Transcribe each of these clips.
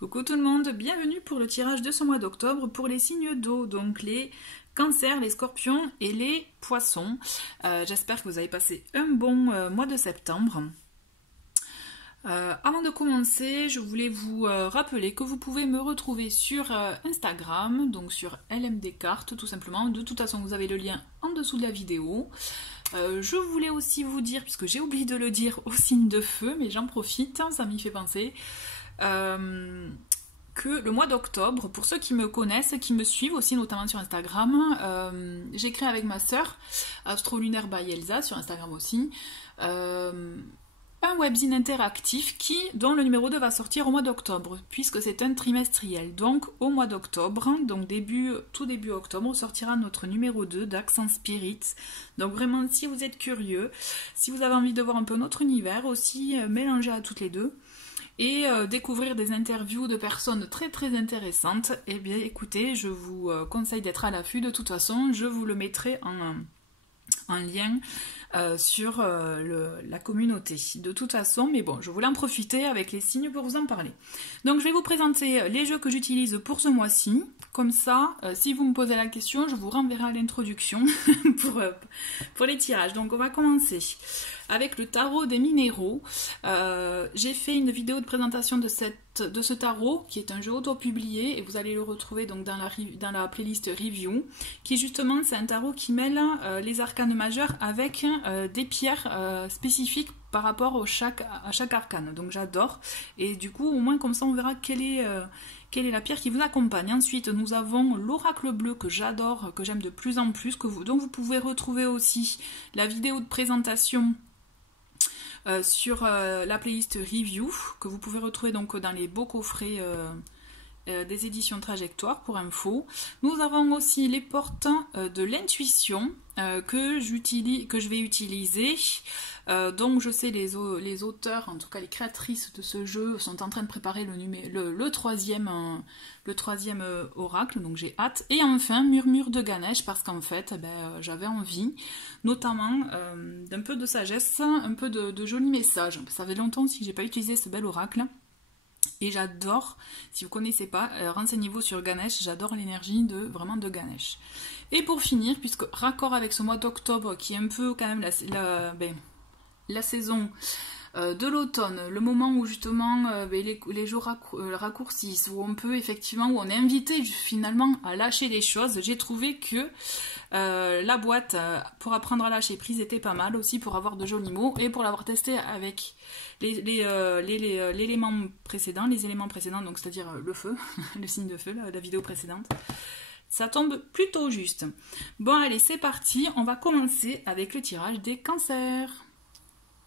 Coucou tout le monde, bienvenue pour le tirage de ce mois d'octobre pour les signes d'eau, donc les cancers, les scorpions et les poissons. J'espère que vous avez passé un bon mois de septembre. Avant de commencer, je voulais vous rappeler que vous pouvez me retrouver sur Instagram, donc sur LMD Cartes tout simplement. De toute façon, vous avez le lien en dessous de la vidéo. Je voulais aussi vous dire, puisque j'ai oublié de le dire au signe de feu, mais j'en profite, ça m'y fait penser, que le mois d'octobre, pour ceux qui me connaissent, qui me suivent aussi notamment sur Instagram, j'ai créé avec ma sœur, Astrolunaire by Elsa, sur Instagram aussi, un webzine interactif dont le numéro 2 va sortir au mois d'octobre, puisque c'est un trimestriel. Donc au mois d'octobre, donc tout début octobre, sortira notre numéro 2 d'Accent Spirit. Donc vraiment, si vous êtes curieux, si vous avez envie de voir un peu notre univers, aussi mélangé à toutes les deux, et découvrir des interviews de personnes très très intéressantes, eh bien écoutez, je vous conseille d'être à l'affût. De toute façon, je vous le mettrai en lien sur la communauté. De toute façon, mais bon, je voulais en profiter avec les signes pour vous en parler. Donc je vais vous présenter les jeux que j'utilise pour ce mois-ci. Comme ça, si vous me posez la question, je vous renverrai à l'introduction pour les tirages. Donc on va commencer avec le tarot des minéraux. J'ai fait une vidéo de présentation de ce tarot, qui est un jeu auto-publié, et vous allez le retrouver donc dans la playlist Review, qui justement, c'est un tarot qui mêle les arcanes majeurs avec des pierres spécifiques par rapport à chaque arcane. Donc j'adore, et du coup, au moins comme ça, on verra quelle est la pierre qui vous accompagne. Ensuite, nous avons l'oracle bleu que j'adore, que j'aime de plus en plus, dont vous pouvez retrouver aussi la vidéo de présentation sur la playlist Review, que vous pouvez retrouver donc dans les beaux coffrets des éditions Trajectoire pour info. Nous avons aussi les portes de l'intuition que je vais utiliser. Donc je sais les auteurs, en tout cas les créatrices de ce jeu, sont en train de préparer le troisième oracle, donc j'ai hâte. Et enfin, Murmure de Ganesh, parce qu'en fait j'avais envie notamment d'un peu de sagesse, un peu de jolis messages. Ça fait longtemps aussi que j'ai pas utilisé ce bel oracle. Et j'adore, si vous ne connaissez pas, renseignez-vous sur Ganesh, j'adore l'énergie de Ganesh. Et pour finir, puisque raccord avec ce mois d'octobre qui est un peu quand même la saison de l'automne, le moment où justement les jours raccourcissent, où on peut effectivement, où on est invité finalement à lâcher des choses, j'ai trouvé que la boîte pour apprendre à lâcher prise était pas mal aussi, pour avoir de jolis mots, et pour l'avoir testé avec les éléments précédents, donc c'est-à-dire le feu, le signe de feu, la vidéo précédente. Ça tombe plutôt juste. Bon allez, c'est parti, on va commencer avec le tirage des cancers.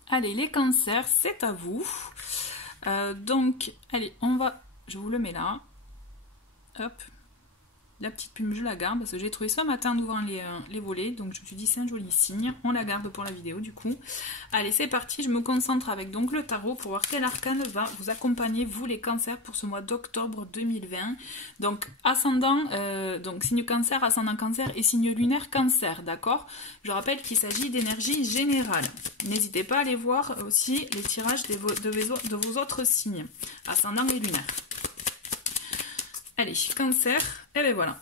Allez, les cancers, c'est à vous. Donc, allez, je vous le mets là. Hop. La petite plume, je la garde parce que j'ai trouvé ça matin en ouvrant les volets. Donc, je me suis dit, c'est un joli signe. On la garde pour la vidéo, du coup. Allez, c'est parti. Je me concentre avec donc le tarot pour voir quel arcane va vous accompagner, vous les cancers, pour ce mois d'octobre 2020. Donc, ascendant, donc signe cancer, ascendant cancer et signe lunaire cancer, d'accord? Je rappelle qu'il s'agit d'énergie générale. N'hésitez pas à aller voir aussi les tirages de vos autres signes, ascendant et lunaire. Allez, cancer, et ben voilà.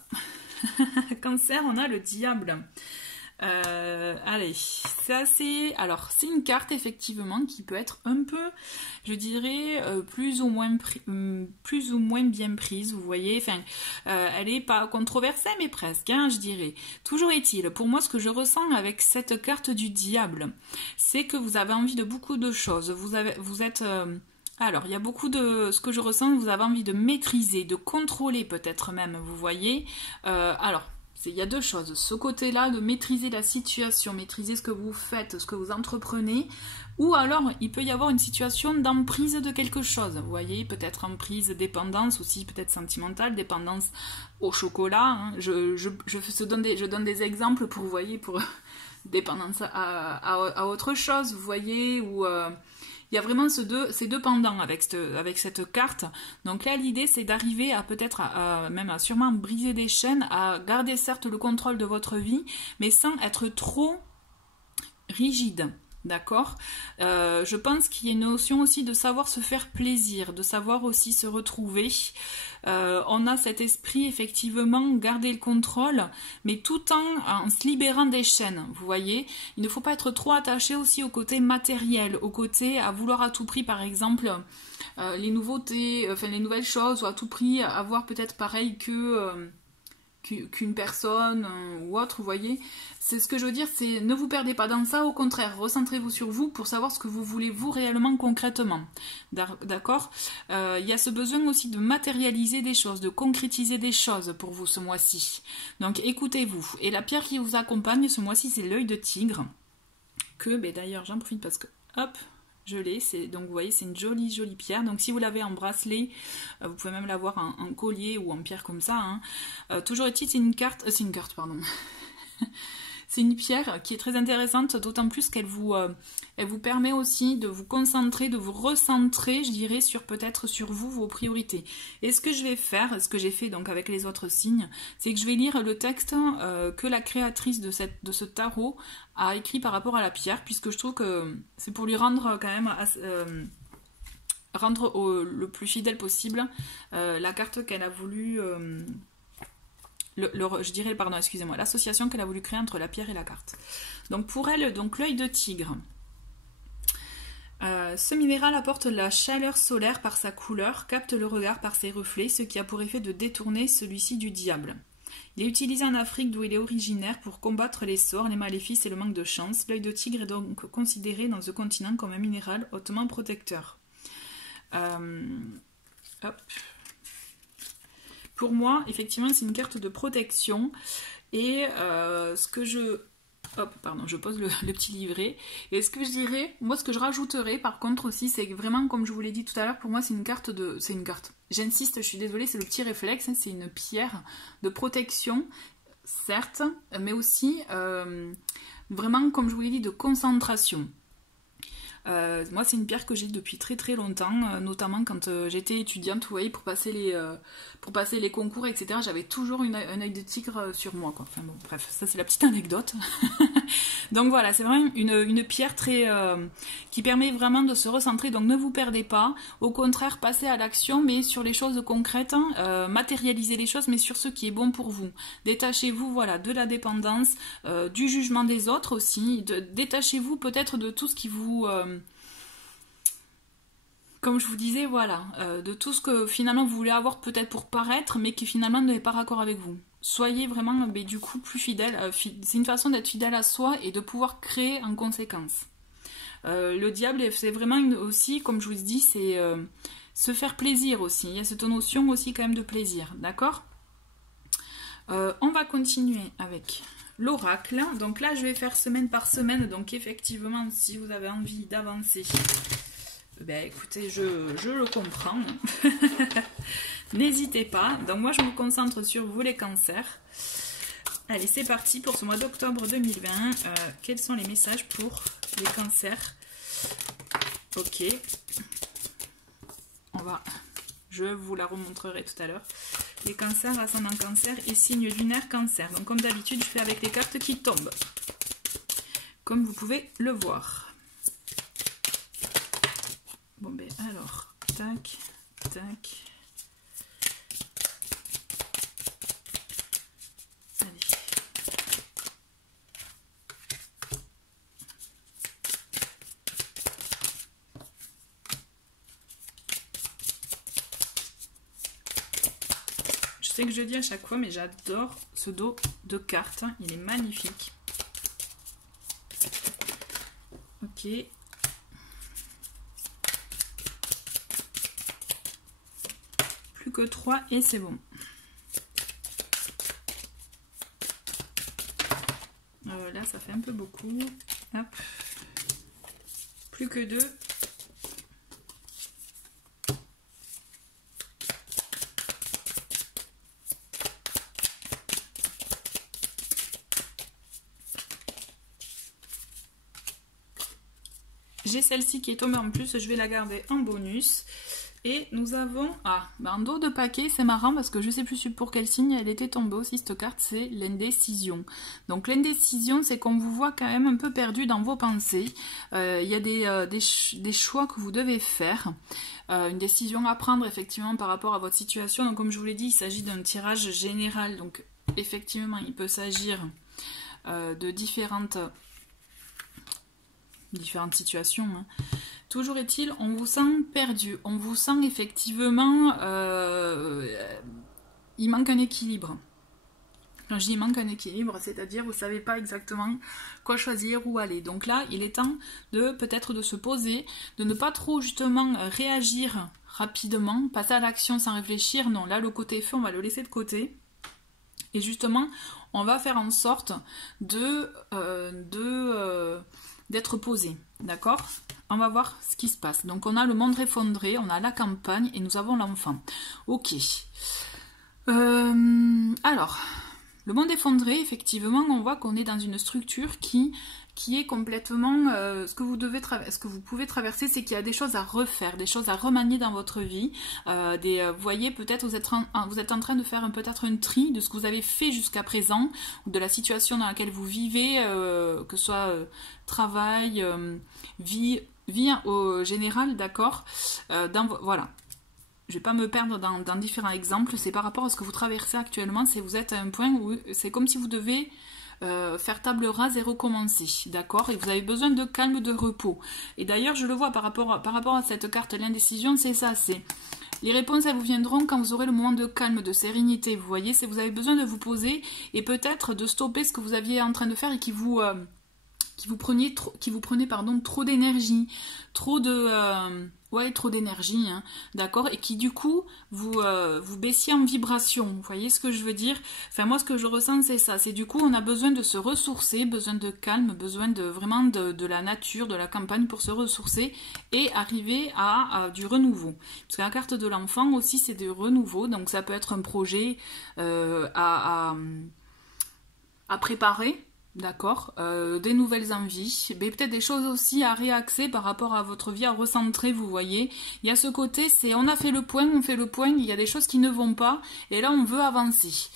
Cancer, on a le diable. Allez, c'est assez... Alors, c'est une carte, effectivement, qui peut être un peu, je dirais, plus ou moins bien prise, vous voyez. Enfin, elle n'est pas controversée, mais presque, hein, je dirais. Toujours est-il, pour moi, ce que je ressens avec cette carte du diable, c'est que vous avez envie de beaucoup de choses. Vous êtes... Alors, il y a beaucoup de... Ce que je ressens, vous avez envie de maîtriser, de contrôler peut-être même, vous voyez. Alors, il y a deux choses. Ce côté-là, de maîtriser la situation, maîtriser ce que vous faites, ce que vous entreprenez. Ou alors, il peut y avoir une situation d'emprise de quelque chose. Vous voyez, peut-être emprise, dépendance aussi, peut-être sentimentale, dépendance au chocolat. Hein. Je donne des exemples pour, vous voyez, pour dépendance à autre chose, vous voyez, ou... Il y a vraiment ces deux pendants avec cette carte. Donc là, l'idée, c'est d'arriver à peut-être même à sûrement briser des chaînes, à garder certes le contrôle de votre vie, mais sans être trop rigide. D'accord. Je pense qu'il y a une notion aussi de savoir se faire plaisir, de savoir aussi se retrouver. On a cet esprit, effectivement, garder le contrôle, mais tout en se libérant des chaînes, vous voyez. Il ne faut pas être trop attaché aussi au côté matériel, au côté à vouloir à tout prix, par exemple, les nouveautés, enfin les nouvelles choses, ou à tout prix avoir peut-être pareil qu'une personne ou autre, vous voyez. C'est ce que je veux dire, c'est ne vous perdez pas dans ça, au contraire, recentrez-vous sur vous pour savoir ce que vous voulez vous réellement concrètement. D'accord. Il y a ce besoin aussi de matérialiser des choses, de concrétiser des choses pour vous ce mois-ci. Donc écoutez-vous. Et la pierre qui vous accompagne ce mois-ci, c'est l'œil de tigre. Que, ben, d'ailleurs, j'en profite parce que, hop, je l'ai, donc vous voyez c'est une jolie pierre, donc si vous l'avez en bracelet, vous pouvez même l'avoir en collier ou en pierre comme ça, hein. Toujours est-il, c'est une carte, pardon. C'est une pierre qui est très intéressante, d'autant plus qu'elle elle vous permet aussi de vous concentrer, de vous recentrer, je dirais, peut-être sur vous, vos priorités. Et ce que je vais faire, ce que j'ai fait donc avec les autres signes, c'est que je vais lire le texte que la créatrice de ce tarot a écrit par rapport à la pierre, puisque je trouve que c'est pour lui rendre quand même le plus fidèle possible la carte qu'elle a voulu... je dirais, pardon, excusez-moi, l'association qu'elle a voulu créer entre la pierre et la carte. Donc pour elle, donc l'œil de tigre. Ce minéral apporte la chaleur solaire par sa couleur, capte le regard par ses reflets, ce qui a pour effet de détourner celui-ci du diable. Il est utilisé en Afrique d'où il est originaire pour combattre les sorts, les maléfices et le manque de chance. L'œil de tigre est donc considéré dans ce continent comme un minéral hautement protecteur. Hop. Pour moi, effectivement, c'est une carte de protection. Et ce que je... Hop, pardon, je pose le petit livret. Et ce que je dirais, moi ce que je rajouterais par contre aussi, c'est que vraiment, comme je vous l'ai dit tout à l'heure, pour moi c'est une carte de... C'est une carte. J'insiste, je suis désolée, c'est le petit réflexe, hein, c'est une pierre de protection, certes, mais aussi vraiment, comme je vous l'ai dit, de concentration. Moi c'est une pierre que j'ai depuis très très longtemps, notamment quand j'étais étudiante, vous voyez, pour passer les concours, etc. J'avais toujours un œil de tigre sur moi, quoi. Enfin bon, bref, ça c'est la petite anecdote. Donc voilà, c'est vraiment une pierre très qui permet vraiment de se recentrer, donc ne vous perdez pas, au contraire passez à l'action, mais sur les choses concrètes, matérialisez les choses, mais sur ce qui est bon pour vous. Détachez-vous, voilà, de la dépendance, du jugement des autres aussi, détachez-vous peut-être de tout ce qui vous... comme je vous disais, voilà, de tout ce que finalement vous voulez avoir peut-être pour paraître, mais qui finalement n'est pas raccord avec vous. Soyez vraiment, mais du coup, plus fidèle. C'est une façon d'être fidèle à soi et de pouvoir créer en conséquence. Le diable, c'est vraiment aussi, comme je vous dis, c'est se faire plaisir aussi. Il y a cette notion aussi quand même de plaisir, d'accord ? On va continuer avec l'oracle. Donc là, je vais faire semaine par semaine. Donc effectivement, si vous avez envie d'avancer... Ben écoutez, je le comprends. N'hésitez pas. Donc moi je me concentre sur vous les cancers. Allez, c'est parti pour ce mois d'octobre 2020. Quels sont les messages pour les cancers? Ok. Je vous la remontrerai tout à l'heure. Les cancers, ascendant cancer et signe lunaire cancer. Donc comme d'habitude, je fais avec les cartes qui tombent. Comme vous pouvez le voir. Bon ben alors, tac, tac. Allez. Je sais que je dis à chaque fois, mais j'adore ce dos de cartes. Il est magnifique. Ok. Que 3 et c'est bon. Là ça fait un peu beaucoup. Hop. Plus que 2. J'ai celle-ci qui est tombée en plus, je vais la garder en bonus. Et nous avons, en dos de paquet, c'est marrant parce que je sais plus pour quel signe elle était tombée aussi cette carte, c'est l'indécision. Donc l'indécision, c'est qu'on vous voit quand même un peu perdu dans vos pensées. Il y a des choix que vous devez faire, une décision à prendre effectivement par rapport à votre situation. Donc comme je vous l'ai dit, il s'agit d'un tirage général, donc effectivement il peut s'agir de différentes situations, hein. Toujours est-il, on vous sent perdu, on vous sent effectivement, il manque un équilibre. Quand je dis il manque un équilibre, c'est-à-dire vous ne savez pas exactement quoi choisir, où aller. Donc là, il est temps de peut-être de se poser, de ne pas trop justement réagir rapidement, passer à l'action sans réfléchir. Non, là le côté feu, on va le laisser de côté. Et justement, on va faire en sorte d'être posé, d'accord? On va voir ce qui se passe. Donc on a le monde effondré, on a la campagne et nous avons l'enfant. Ok. Alors, le monde effondré, effectivement, on voit qu'on est dans une structure qui est complètement... ce que vous pouvez traverser, c'est qu'il y a des choses à refaire, des choses à remanier dans votre vie. Vous voyez, peut-être vous êtes en train de faire peut-être un tri de ce que vous avez fait jusqu'à présent, ou de la situation dans laquelle vous vivez, que ce soit travail, vie au général, d'accord, voilà. Je ne vais pas me perdre dans différents exemples, c'est par rapport à ce que vous traversez actuellement, c'est vous êtes à un point où c'est comme si vous devez faire table rase et recommencer, d'accord, et vous avez besoin de calme, de repos. Et d'ailleurs, je le vois par rapport à cette carte, l'indécision, c'est ça, c'est... Les réponses, elles vous viendront quand vous aurez le moment de calme, de sérénité, vous voyez, c'est vous avez besoin de vous poser et peut-être de stopper ce que vous aviez en train de faire et qui vous prenait trop d'énergie, trop d'énergie, hein, d'accord, et qui du coup vous baissiez en vibration, vous voyez ce que je veux dire? Enfin moi ce que je ressens c'est ça, c'est du coup on a besoin de se ressourcer, besoin de calme, besoin de vraiment de la nature, de la campagne pour se ressourcer et arriver à du renouveau. Parce que la carte de l'enfant aussi c'est du renouveau, donc ça peut être un projet à préparer. D'accord, des nouvelles envies, mais peut-être des choses aussi à réaxer par rapport à votre vie, à recentrer, vous voyez. Il y a ce côté, c'est on fait le point, il y a des choses qui ne vont pas, et là on veut avancer.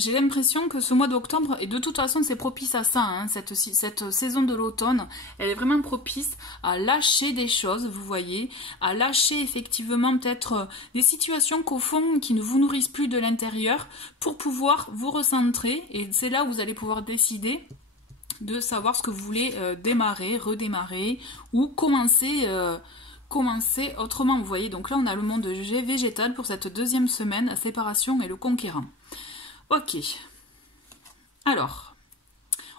J'ai l'impression que ce mois d'octobre, et de toute façon c'est propice à ça, hein, cette saison de l'automne, elle est vraiment propice à lâcher des choses, vous voyez, à lâcher effectivement peut-être des situations qu'au fond qui ne vous nourrissent plus de l'intérieur pour pouvoir vous recentrer, et c'est là où vous allez pouvoir décider de savoir ce que vous voulez démarrer, redémarrer ou commencer autrement, vous voyez. Donc là on a le monde végétal pour cette deuxième semaine, la séparation et le conquérant. Ok, alors,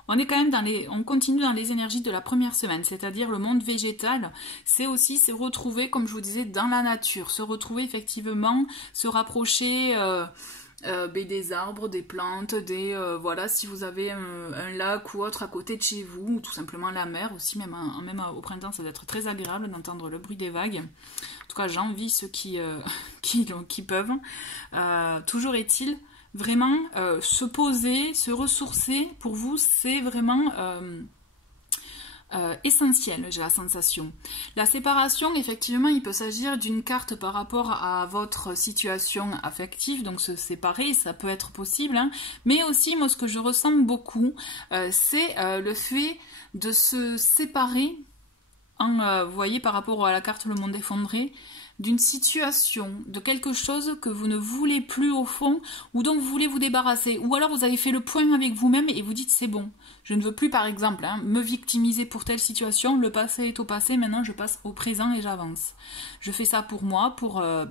on continue dans les énergies de la première semaine, c'est-à-dire le monde végétal, c'est aussi se retrouver, comme je vous disais, dans la nature, se retrouver effectivement, se rapprocher des arbres, des plantes, voilà, si vous avez un lac ou autre à côté de chez vous, ou tout simplement la mer aussi, même au printemps, ça doit être très agréable d'entendre le bruit des vagues. En tout cas, j'envie ceux qui peuvent. Toujours est-il, vraiment, se poser, se ressourcer, pour vous, c'est vraiment essentiel, j'ai la sensation. La séparation, effectivement, il peut s'agir d'une carte par rapport à votre situation affective, donc se séparer, ça peut être possible, hein, mais aussi, moi, ce que je ressens beaucoup, c'est le fait de se séparer, vous voyez, par rapport à la carte Le Monde Effondré, d'une situation, de quelque chose que vous ne voulez plus au fond, ou dont vous voulez vous débarrasser, ou alors vous avez fait le point avec vous-même et vous dites c'est bon, je ne veux plus par exemple me victimiser pour telle situation, le passé est au passé, maintenant je passe au présent et j'avance. Je fais ça pour moi,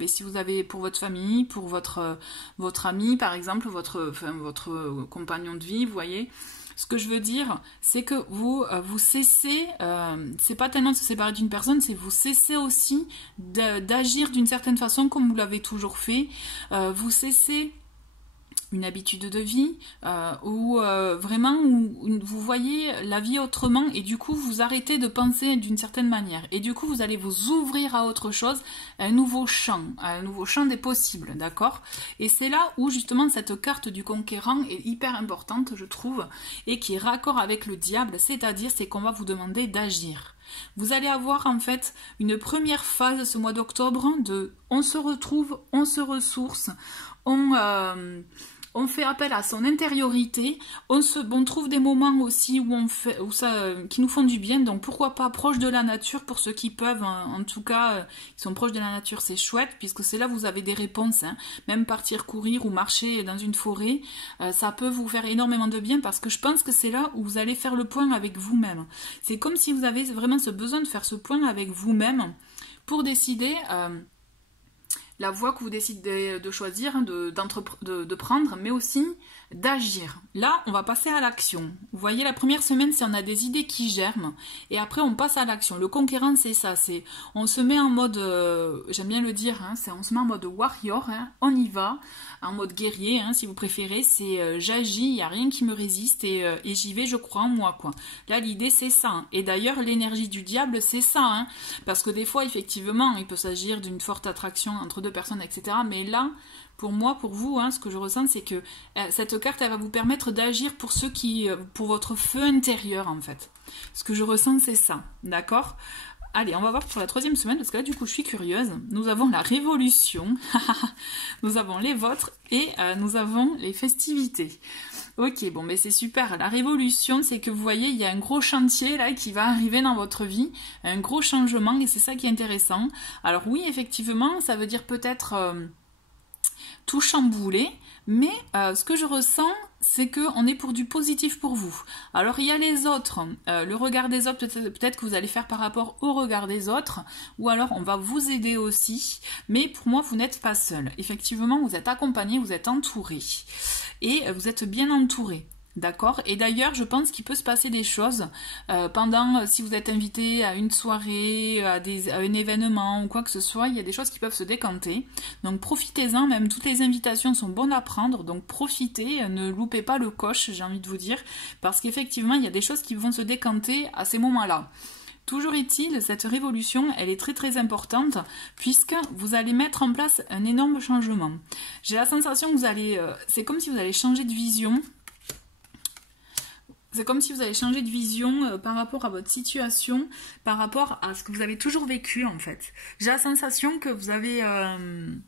si vous avez pour votre famille, pour votre ami par exemple, votre compagnon de vie, vous voyez. Ce que je veux dire, c'est que vous cessez, c'est pas tellement de se séparer d'une personne, c'est vous cessez aussi d'agir d'une certaine façon comme vous l'avez toujours fait. Vous cessez une habitude de vie où vous voyez la vie autrement et du coup vous arrêtez de penser d'une certaine manière et du coup vous allez vous ouvrir à autre chose, à un nouveau champ des possibles, d'accord? Et c'est là où justement cette carte du conquérant est hyper importante, je trouve, et qui est raccord avec le diable, c'est-à-dire c'est qu'on va vous demander d'agir. Vous allez avoir en fait une première phase ce mois d'octobre de on se retrouve, on se ressource, on fait appel à son intériorité, on trouve des moments aussi qui nous font du bien, donc pourquoi pas proche de la nature pour ceux qui peuvent, hein. En tout cas, ils sont proches de la nature, c'est chouette, puisque c'est là où vous avez des réponses, hein. Même partir courir ou marcher dans une forêt, ça peut vous faire énormément de bien, parce que je pense que c'est là où vous allez faire le point avec vous-même. C'est comme si vous avez vraiment ce besoin de faire ce point avec vous-même, pour décider... la voie que vous décidez de choisir, hein, de prendre, mais aussi d'agir. Là, on va passer à l'action. Vous voyez, la première semaine, c'est on a des idées qui germent, et après on passe à l'action. Le conquérant, c'est ça, c'est on se met en mode, j'aime bien le dire, hein, on se met en mode warrior, hein, on y va, en mode guerrier, hein, si vous préférez, c'est j'agis, il n'y a rien qui me résiste, et j'y vais, je crois en moi, quoi. Là, l'idée, c'est ça. Hein. Et d'ailleurs, l'énergie du diable, c'est ça, hein, parce que des fois, effectivement, il peut s'agir d'une forte attraction entre deux personnes, etc. Mais là, pour moi, pour vous, hein, ce que je ressens, c'est que cette carte, elle va vous permettre d'agir pour votre feu intérieur, en fait. Ce que je ressens, c'est ça, d'accord ? Allez, on va voir pour la troisième semaine, parce que là, du coup, je suis curieuse. Nous avons la révolution, nous avons les vôtres, et nous avons les festivités. Ok, bon, mais c'est super. La révolution, c'est que vous voyez, il y a un gros chantier là qui va arriver dans votre vie, un gros changement, et c'est ça qui est intéressant. Alors oui, effectivement, ça veut dire peut-être tout chambouler, mais ce que je ressens, c'est qu'on est pour du positif pour vous. Alors il y a les autres, le regard des autres, peut-être que vous allez faire par rapport au regard des autres, ou alors on va vous aider aussi, mais pour moi vous n'êtes pas seul. Effectivement, vous êtes accompagné, vous êtes entouré, et vous êtes bien entouré. D'accord. Et d'ailleurs, je pense qu'il peut se passer des choses si vous êtes invité à une soirée, à un événement ou quoi que ce soit, il y a des choses qui peuvent se décanter. Donc profitez-en, même toutes les invitations sont bonnes à prendre, donc profitez, ne loupez pas le coche, j'ai envie de vous dire, parce qu'effectivement, il y a des choses qui vont se décanter à ces moments-là. Toujours est-il, cette révolution, elle est très très importante, puisque vous allez mettre en place un énorme changement. J'ai la sensation que vous allez... c'est comme si vous allez changer de vision. C'est comme si vous avez changé de vision par rapport à votre situation, par rapport à ce que vous avez toujours vécu en fait. J'ai la sensation que vous avez... il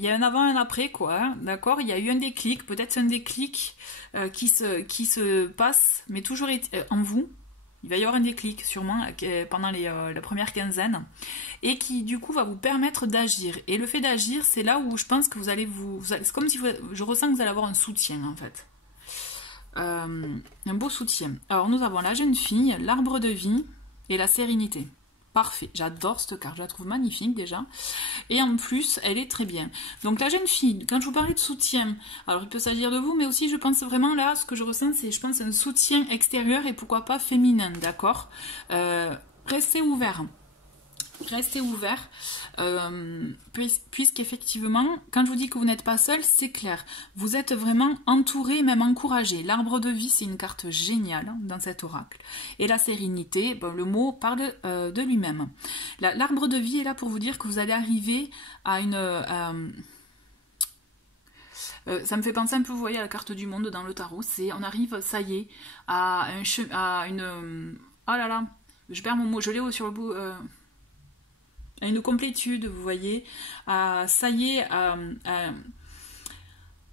y a un avant et un après quoi, hein, d'accord. Il y a eu un déclic, peut-être un déclic qui se passe, mais toujours en vous. Il va y avoir un déclic sûrement pendant la première quinzaine, et qui du coup va vous permettre d'agir. Et le fait d'agir, c'est là où je pense que vous allez c'est comme si je ressens que vous allez avoir un soutien en fait. Un beau soutien. Alors nous avons la jeune fille, l'arbre de vie et la sérénité. Parfait, j'adore cette carte, je la trouve magnifique déjà. Et en plus, elle est très bien. Donc la jeune fille, quand je vous parlais de soutien, alors il peut s'agir de vous, mais aussi je pense vraiment là, ce que je ressens, c'est je pense un soutien extérieur et pourquoi pas féminin, d'accord. Restez ouverts. Restez ouverts, puisqu'effectivement, quand je vous dis que vous n'êtes pas seul, c'est clair. Vous êtes vraiment entouré, même encouragé. L'arbre de vie, c'est une carte géniale dans cet oracle. Et la sérénité, bon, le mot parle de lui-même. L'arbre de vie est là pour vous dire que vous allez arriver à une... ça me fait penser un peu, vous voyez, à la carte du monde dans le tarot. C'est, on arrive, ça y est, à une... oh là là, je perds mon mot, je l'ai sur le bout... à une complétude, vous voyez, ça y est,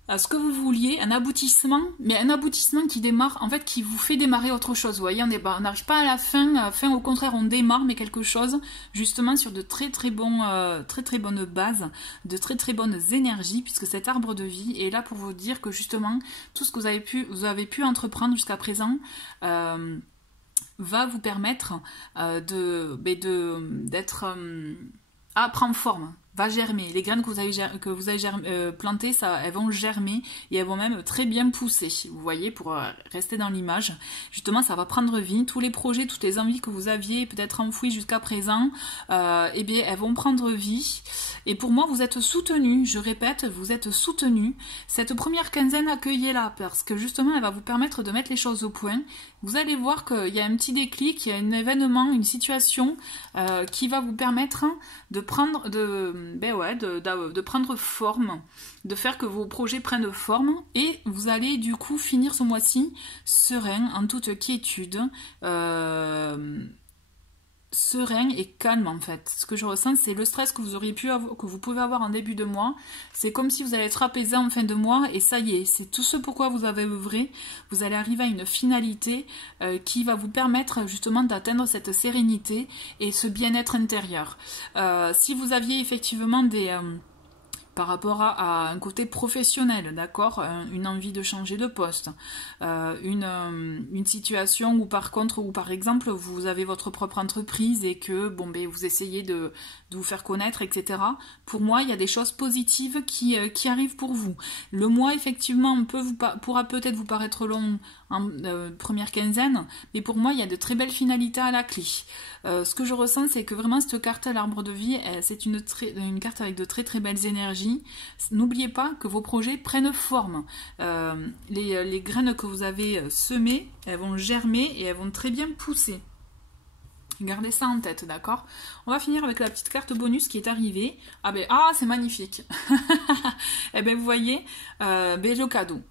à ce que vous vouliez, un aboutissement, mais un aboutissement qui démarre, en fait, qui vous fait démarrer autre chose, vous voyez, on n'arrive pas à la fin, au contraire, on démarre, mais quelque chose, justement, sur de très très bonnes bases, de très très bonnes énergies, puisque cet arbre de vie est là pour vous dire que, justement, tout ce que vous avez pu entreprendre jusqu'à présent, va vous permettre d'être prendre forme, va germer. Les graines que vous avez plantées, elles vont germer et elles vont même très bien pousser. Vous voyez, pour rester dans l'image, justement, ça va prendre vie. Tous les projets, toutes les envies que vous aviez peut-être enfouies jusqu'à présent, eh bien, elles vont prendre vie. Et pour moi, vous êtes soutenus. Je répète, vous êtes soutenus. Cette première quinzaine, accueillez-la parce que justement, elle va vous permettre de mettre les choses au point. Vous allez voir qu'il y a un petit déclic, il y a un événement, une situation qui va vous permettre de prendre de prendre forme, de faire que vos projets prennent forme, et vous allez du coup finir ce mois-ci serein, en toute quiétude, serein et calme en fait. Ce que je ressens, c'est le stress que vous auriez pu avoir, que vous pouvez avoir en début de mois. C'est comme si vous allez être apaisé en fin de mois et ça y est, c'est tout ce pourquoi vous avez œuvré. Vous allez arriver à une finalité qui va vous permettre justement d'atteindre cette sérénité et ce bien-être intérieur. Si vous aviez effectivement des... par rapport à un côté professionnel, d'accord, une envie de changer de poste, une situation où par exemple vous avez votre propre entreprise et que bon ben vous essayez de vous faire connaître, etc. Pour moi, il y a des choses positives qui arrivent pour vous. Le mois effectivement pourra peut-être vous paraître long en première quinzaine, mais pour moi il y a de très belles finalités à la clé. Ce que je ressens, c'est que vraiment cette carte à l'arbre de vie, c'est une carte avec de très très belles énergies. N'oubliez pas que vos projets prennent forme. Les graines que vous avez semées, elles vont germer et elles vont très bien pousser. Gardez ça en tête, d'accord? On va finir avec la petite carte bonus qui est arrivée. C'est magnifique. Et ben vous voyez, le cadeau.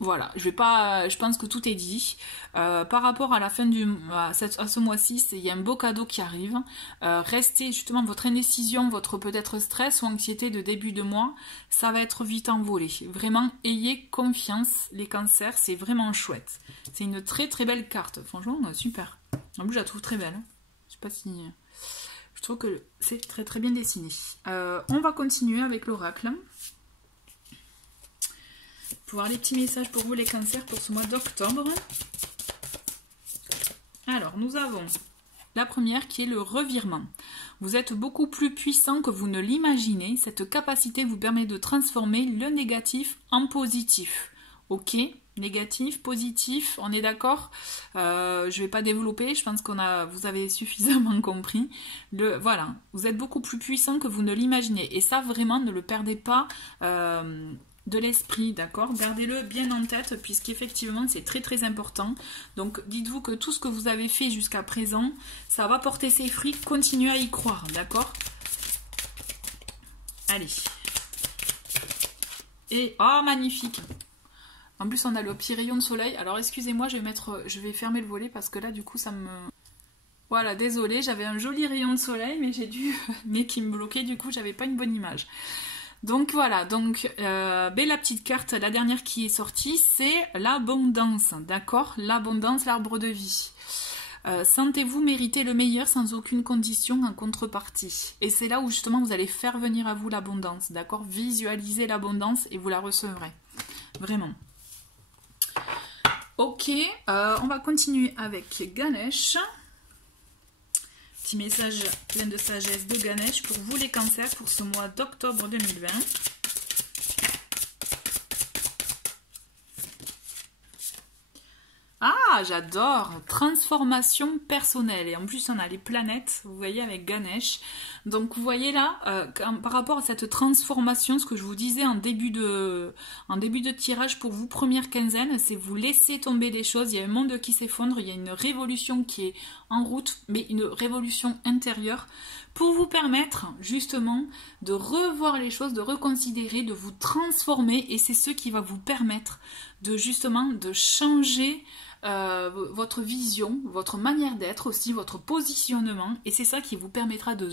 Voilà, je pense que tout est dit. Par rapport à la fin à ce mois-ci, il y a un beau cadeau qui arrive. Restez justement votre indécision, votre peut-être stress ou anxiété de début de mois, ça va être vite envolé. Vraiment, ayez confiance, les cancers, c'est vraiment chouette. C'est une très très belle carte, franchement, super. En plus, je la trouve très belle. Je sais pas si... Je trouve que c'est très très bien dessiné. On va continuer avec l'oracle. Pour voir les petits messages pour vous les cancers pour ce mois d'octobre. Alors, nous avons la première qui est le revirement. Vous êtes beaucoup plus puissant que vous ne l'imaginez. Cette capacité vous permet de transformer le négatif en positif. Ok, négatif, positif, on est d'accord. Je ne vais pas développer, je pense vous avez suffisamment compris. Voilà, vous êtes beaucoup plus puissant que vous ne l'imaginez. Et ça, vraiment, ne le perdez pas de l'esprit, d'accord? Gardez-le bien en tête puisqu'effectivement c'est très très important. Donc dites-vous que tout ce que vous avez fait jusqu'à présent, ça va porter ses fruits, continuez à y croire, d'accord? Allez. Et, magnifique! En plus on a le petit rayon de soleil. Alors excusez-moi, je vais fermer le volet parce que là du coup ça me... Voilà, désolée, j'avais un joli rayon de soleil mais qui me bloquait, du coup j'avais pas une bonne image. Donc voilà, la petite carte, la dernière qui est sortie, c'est l'abondance, d'accord? L'abondance, l'arbre de vie. Sentez-vous mériter le meilleur sans aucune condition en contrepartie. Et c'est là où justement vous allez faire venir à vous l'abondance, d'accord? Visualisez l'abondance et vous la recevrez. Vraiment. Ok, on va continuer avec Ganesh. Petit message plein de sagesse de Ganesh pour vous les cancers pour ce mois d'octobre 2020. Ah, j'adore! Transformation personnelle. Et en plus, on a les planètes, vous voyez, avec Ganesh. Donc, vous voyez là, par rapport à cette transformation, ce que je vous disais en début de tirage pour vous, première quinzaine, c'est vous laissez tomber les choses. Il y a un monde qui s'effondre, il y a une révolution qui est en route, mais une révolution intérieure pour vous permettre justement de revoir les choses, de reconsidérer, de vous transformer. Et c'est ce qui va vous permettre de justement de changer votre vision, votre manière d'être aussi, votre positionnement, et c'est ça qui vous permettra de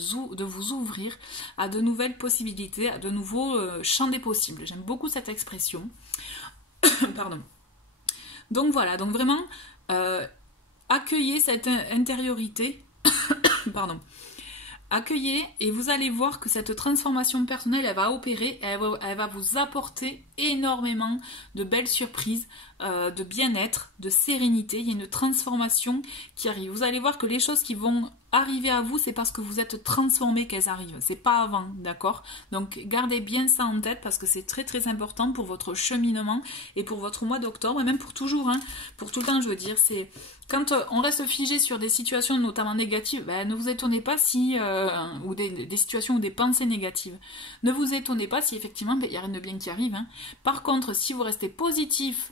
vous ouvrir à de nouvelles possibilités, à de nouveaux champs des possibles. J'aime beaucoup cette expression. Pardon. Donc voilà, donc vraiment accueillez cette intériorité. Pardon. Accueillez et vous allez voir que cette transformation personnelle, elle va opérer, elle va vous apporter énormément de belles surprises, de bien-être, de sérénité. Il y a une transformation qui arrive. Vous allez voir que les choses qui vont arriver à vous, c'est parce que vous êtes transformé qu'elles arrivent. C'est pas avant, d'accord? Donc gardez bien ça en tête parce que c'est très très important pour votre cheminement et pour votre mois d'octobre et même pour toujours, hein, pour tout le temps, je veux dire. C'est quand on reste figé sur des situations notamment négatives, ne vous étonnez pas si ou des situations ou des pensées négatives. Ne vous étonnez pas si effectivement il n'y a rien de bien qui arrive. Hein. Par contre, si vous restez positif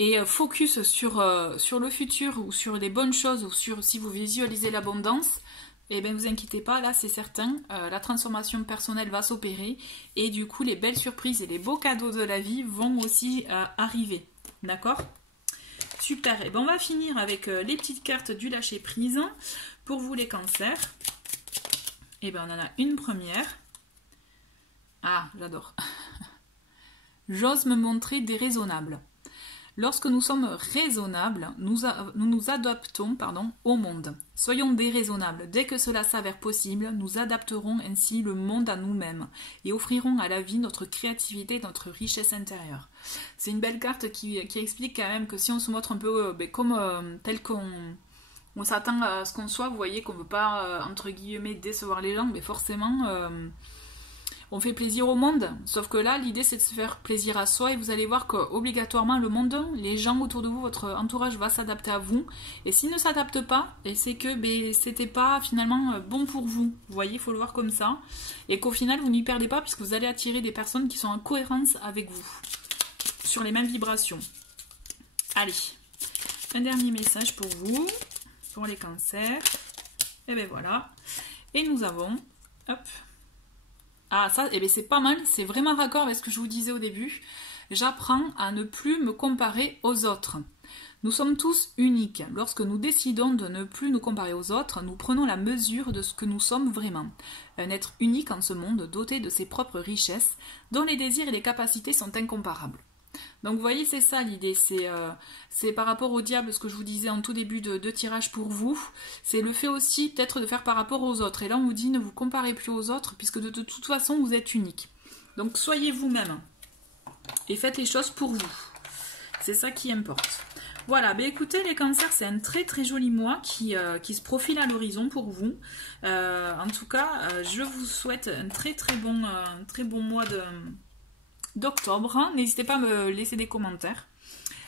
et focus sur le futur ou sur les bonnes choses ou sur si vous visualisez l'abondance, eh bien vous inquiétez pas, là c'est certain, la transformation personnelle va s'opérer et du coup les belles surprises et les beaux cadeaux de la vie vont aussi arriver. D'accord ? Super, et ben on va finir avec les petites cartes du lâcher prise Pour vous les cancers, eh ben, on en a une première. Ah, j'adore. J'ose me montrer déraisonnable. Lorsque nous sommes raisonnables, nous nous adaptons au monde. Soyons déraisonnables. Dès que cela s'avère possible, nous adapterons ainsi le monde à nous-mêmes et offrirons à la vie notre créativité, notre richesse intérieure. C'est une belle carte qui explique quand même que si on se montre un peu tel qu'on s'attend à ce qu'on soit, vous voyez qu'on ne veut pas, entre guillemets, décevoir les gens, mais forcément... on fait plaisir au monde, sauf que là, l'idée c'est de se faire plaisir à soi et vous allez voir qu'obligatoirement le monde, les gens autour de vous, votre entourage va s'adapter à vous. Et s'il ne s'adapte pas, c'est que c'était pas finalement bon pour vous. Vous voyez, il faut le voir comme ça. Et qu'au final, vous n'y perdez pas puisque vous allez attirer des personnes qui sont en cohérence avec vous, sur les mêmes vibrations. Allez, un dernier message pour vous, pour les cancers. Et ben voilà. Et nous avons, hop. Ah ça, eh bien c'est pas mal, c'est vraiment raccord avec ce que je vous disais au début. J'apprends à ne plus me comparer aux autres. Nous sommes tous uniques. Lorsque nous décidons de ne plus nous comparer aux autres, nous prenons la mesure de ce que nous sommes vraiment. Un être unique en ce monde, doté de ses propres richesses, dont les désirs et les capacités sont incomparables. Donc vous voyez, c'est ça l'idée, c'est par rapport au diable, ce que je vous disais en tout début de tirage pour vous, c'est le fait aussi peut-être de faire par rapport aux autres. Et là on vous dit ne vous comparez plus aux autres, puisque de toute façon vous êtes unique. Donc soyez vous-même, et faites les choses pour vous. C'est ça qui importe. Voilà, ben écoutez les cancers, c'est un très très joli mois qui se profile à l'horizon pour vous. En tout cas, je vous souhaite un très bon mois d'octobre. N'hésitez pas à me laisser des commentaires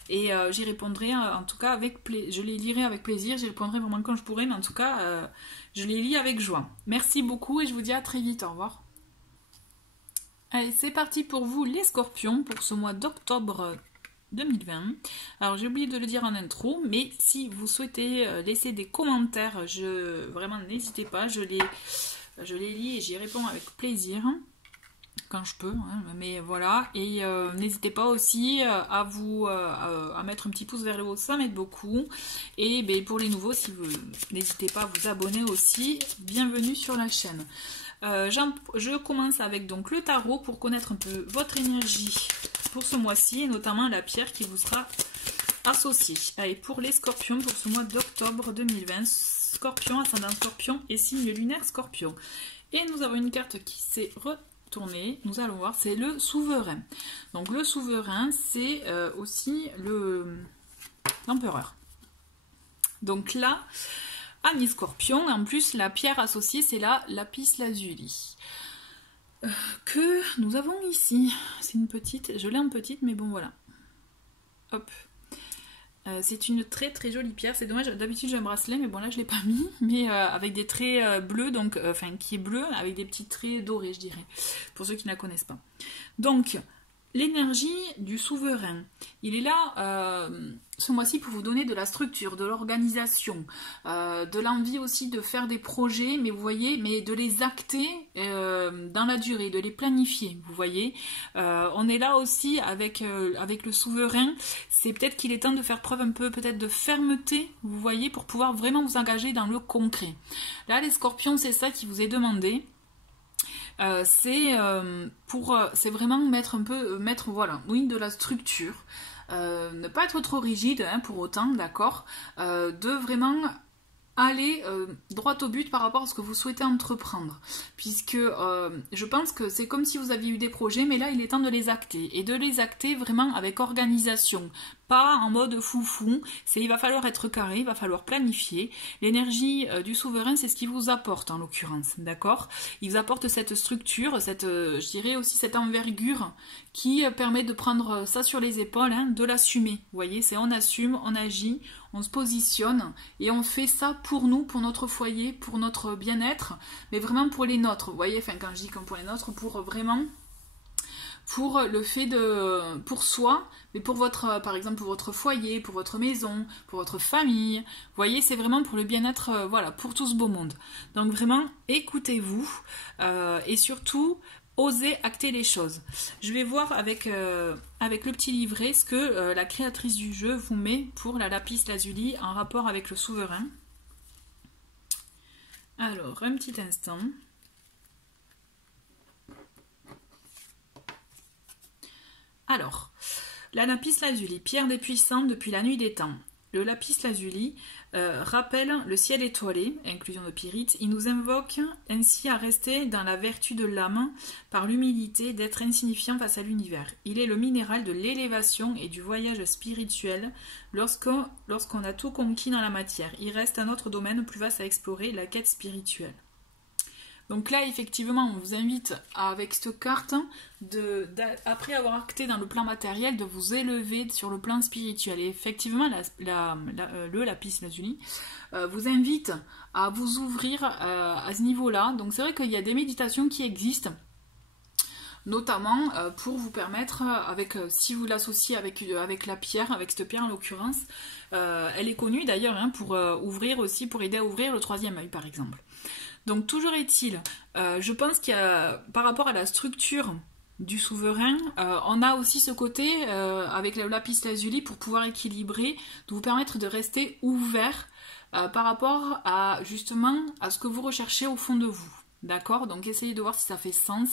et j'y répondrai en tout cas je les lirai avec plaisir, j'y répondrai vraiment quand je pourrai, mais en tout cas je les lis avec joie. Merci beaucoup et je vous dis à très vite, au revoir. Allez, c'est parti pour vous les scorpions pour ce mois d'octobre 2020. Alors j'ai oublié de le dire en intro, mais si vous souhaitez laisser des commentaires, vraiment n'hésitez pas, je les lis et j'y réponds avec plaisir quand je peux, hein, mais voilà. Et n'hésitez pas aussi à mettre un petit pouce vers le haut, ça m'aide beaucoup. Et pour les nouveaux, n'hésitez pas à vous abonner aussi, bienvenue sur la chaîne. Je commence avec donc le tarot pour connaître un peu votre énergie pour ce mois-ci et notamment la pierre qui vous sera associée. Allez, pour les scorpions pour ce mois d'octobre 2020, scorpion, ascendant scorpion et signe lunaire scorpion. Et nous avons une carte qui s'est retournée, nous allons voir, c'est le souverain. Donc le souverain, c'est aussi l'empereur. Donc là, ami scorpion, en plus la pierre associée c'est la lapis lazuli que nous avons ici. C'est une petite, je l'ai en petite mais bon voilà, hop, c'est une très très jolie pierre. C'est dommage, d'habitude j'ai un bracelet mais bon là je l'ai pas mis, mais avec des traits bleus, donc enfin qui est bleu avec des petits traits dorés je dirais, pour ceux qui ne la connaissent pas. Donc l'énergie du souverain, il est là ce mois-ci pour vous donner de la structure, de l'organisation, de l'envie aussi de faire des projets, mais vous voyez, mais de les acter dans la durée, de les planifier, vous voyez. On est là aussi avec le souverain, c'est peut-être qu'il est temps de faire preuve un peu peut-être de fermeté, vous voyez, pour pouvoir vraiment vous engager dans le concret. Là les scorpions, c'est ça qui vous est demandé. C'est vraiment mettre voilà, oui, de la structure, ne pas être trop rigide hein, pour autant, d'accord, de vraiment aller droit au but par rapport à ce que vous souhaitez entreprendre, puisque je pense que c'est comme si vous aviez eu des projets, mais là il est temps de les acter, et de les acter vraiment avec organisation, pas en mode foufou. Il va falloir être carré, il va falloir planifier. L'énergie du souverain, c'est ce qu'il vous apporte en l'occurrence, d'accord. Il vous apporte cette structure, je dirais aussi cette envergure qui permet de prendre ça sur les épaules, hein, de l'assumer. Vous voyez, c'est on assume, on agit, on se positionne et on fait ça pour nous, pour notre foyer, pour notre bien-être, mais vraiment pour les nôtres. Vous voyez, enfin quand je dis comme pour les nôtres, pour vraiment... pour le fait pour soi, mais pour votre, par exemple pour votre foyer, pour votre maison, pour votre famille. Vous voyez, c'est vraiment pour le bien-être, voilà, pour tout ce beau monde. Donc vraiment, écoutez-vous et surtout, osez acter les choses. Je vais voir avec le petit livret ce que la créatrice du jeu vous met pour la lapis lazuli en rapport avec le souverain. Alors, un petit instant. Alors, la lapis lazuli, pierre des puissants depuis la nuit des temps. Le lapis lazuli rappelle le ciel étoilé, inclusion de Pyrite. Il nous invoque ainsi à rester dans la vertu de l'âme par l'humilité d'être insignifiant face à l'univers. Il est le minéral de l'élévation et du voyage spirituel lorsqu'on a tout conquis dans la matière. Il reste un autre domaine plus vaste à explorer, la quête spirituelle. Donc là, effectivement, on vous invite, avec cette carte, après avoir acté dans le plan matériel, de vous élever sur le plan spirituel. Et effectivement, le lapis lazuli vous invite à vous ouvrir à ce niveau-là. Donc c'est vrai qu'il y a des méditations qui existent, notamment pour vous permettre, si vous l'associez avec la pierre, avec cette pierre en l'occurrence, elle est connue d'ailleurs pour ouvrir aussi, pour aider à ouvrir le troisième œil par exemple. Donc toujours est-il, je pense qu'il y a, par rapport à la structure du souverain, on a aussi ce côté avec le lapis lazuli pour pouvoir équilibrer, de vous permettre de rester ouvert par rapport à justement à ce que vous recherchez au fond de vous. D'accord? Donc essayez de voir si ça fait sens.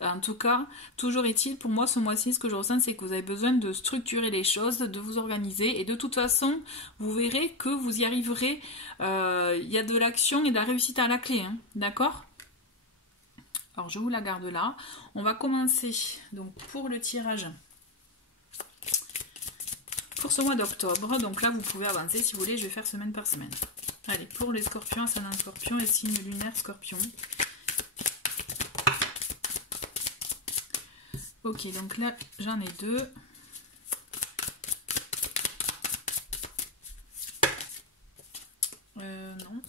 En tout cas, toujours est-il, pour moi ce mois-ci, ce que je ressens, c'est que vous avez besoin de structurer les choses, de vous organiser, et de toute façon, vous verrez que vous y arriverez. Il y a de l'action et de la réussite à la clé, hein. D'accord? Alors je vous la garde là. On va commencer donc pour le tirage pour ce mois d'octobre. Donc là, vous pouvez avancer si vous voulez, je vais faire semaine par semaine. Allez, pour les scorpions, ascendant scorpion et signe lunaire scorpion. Ok, donc là, j'en ai deux. Non.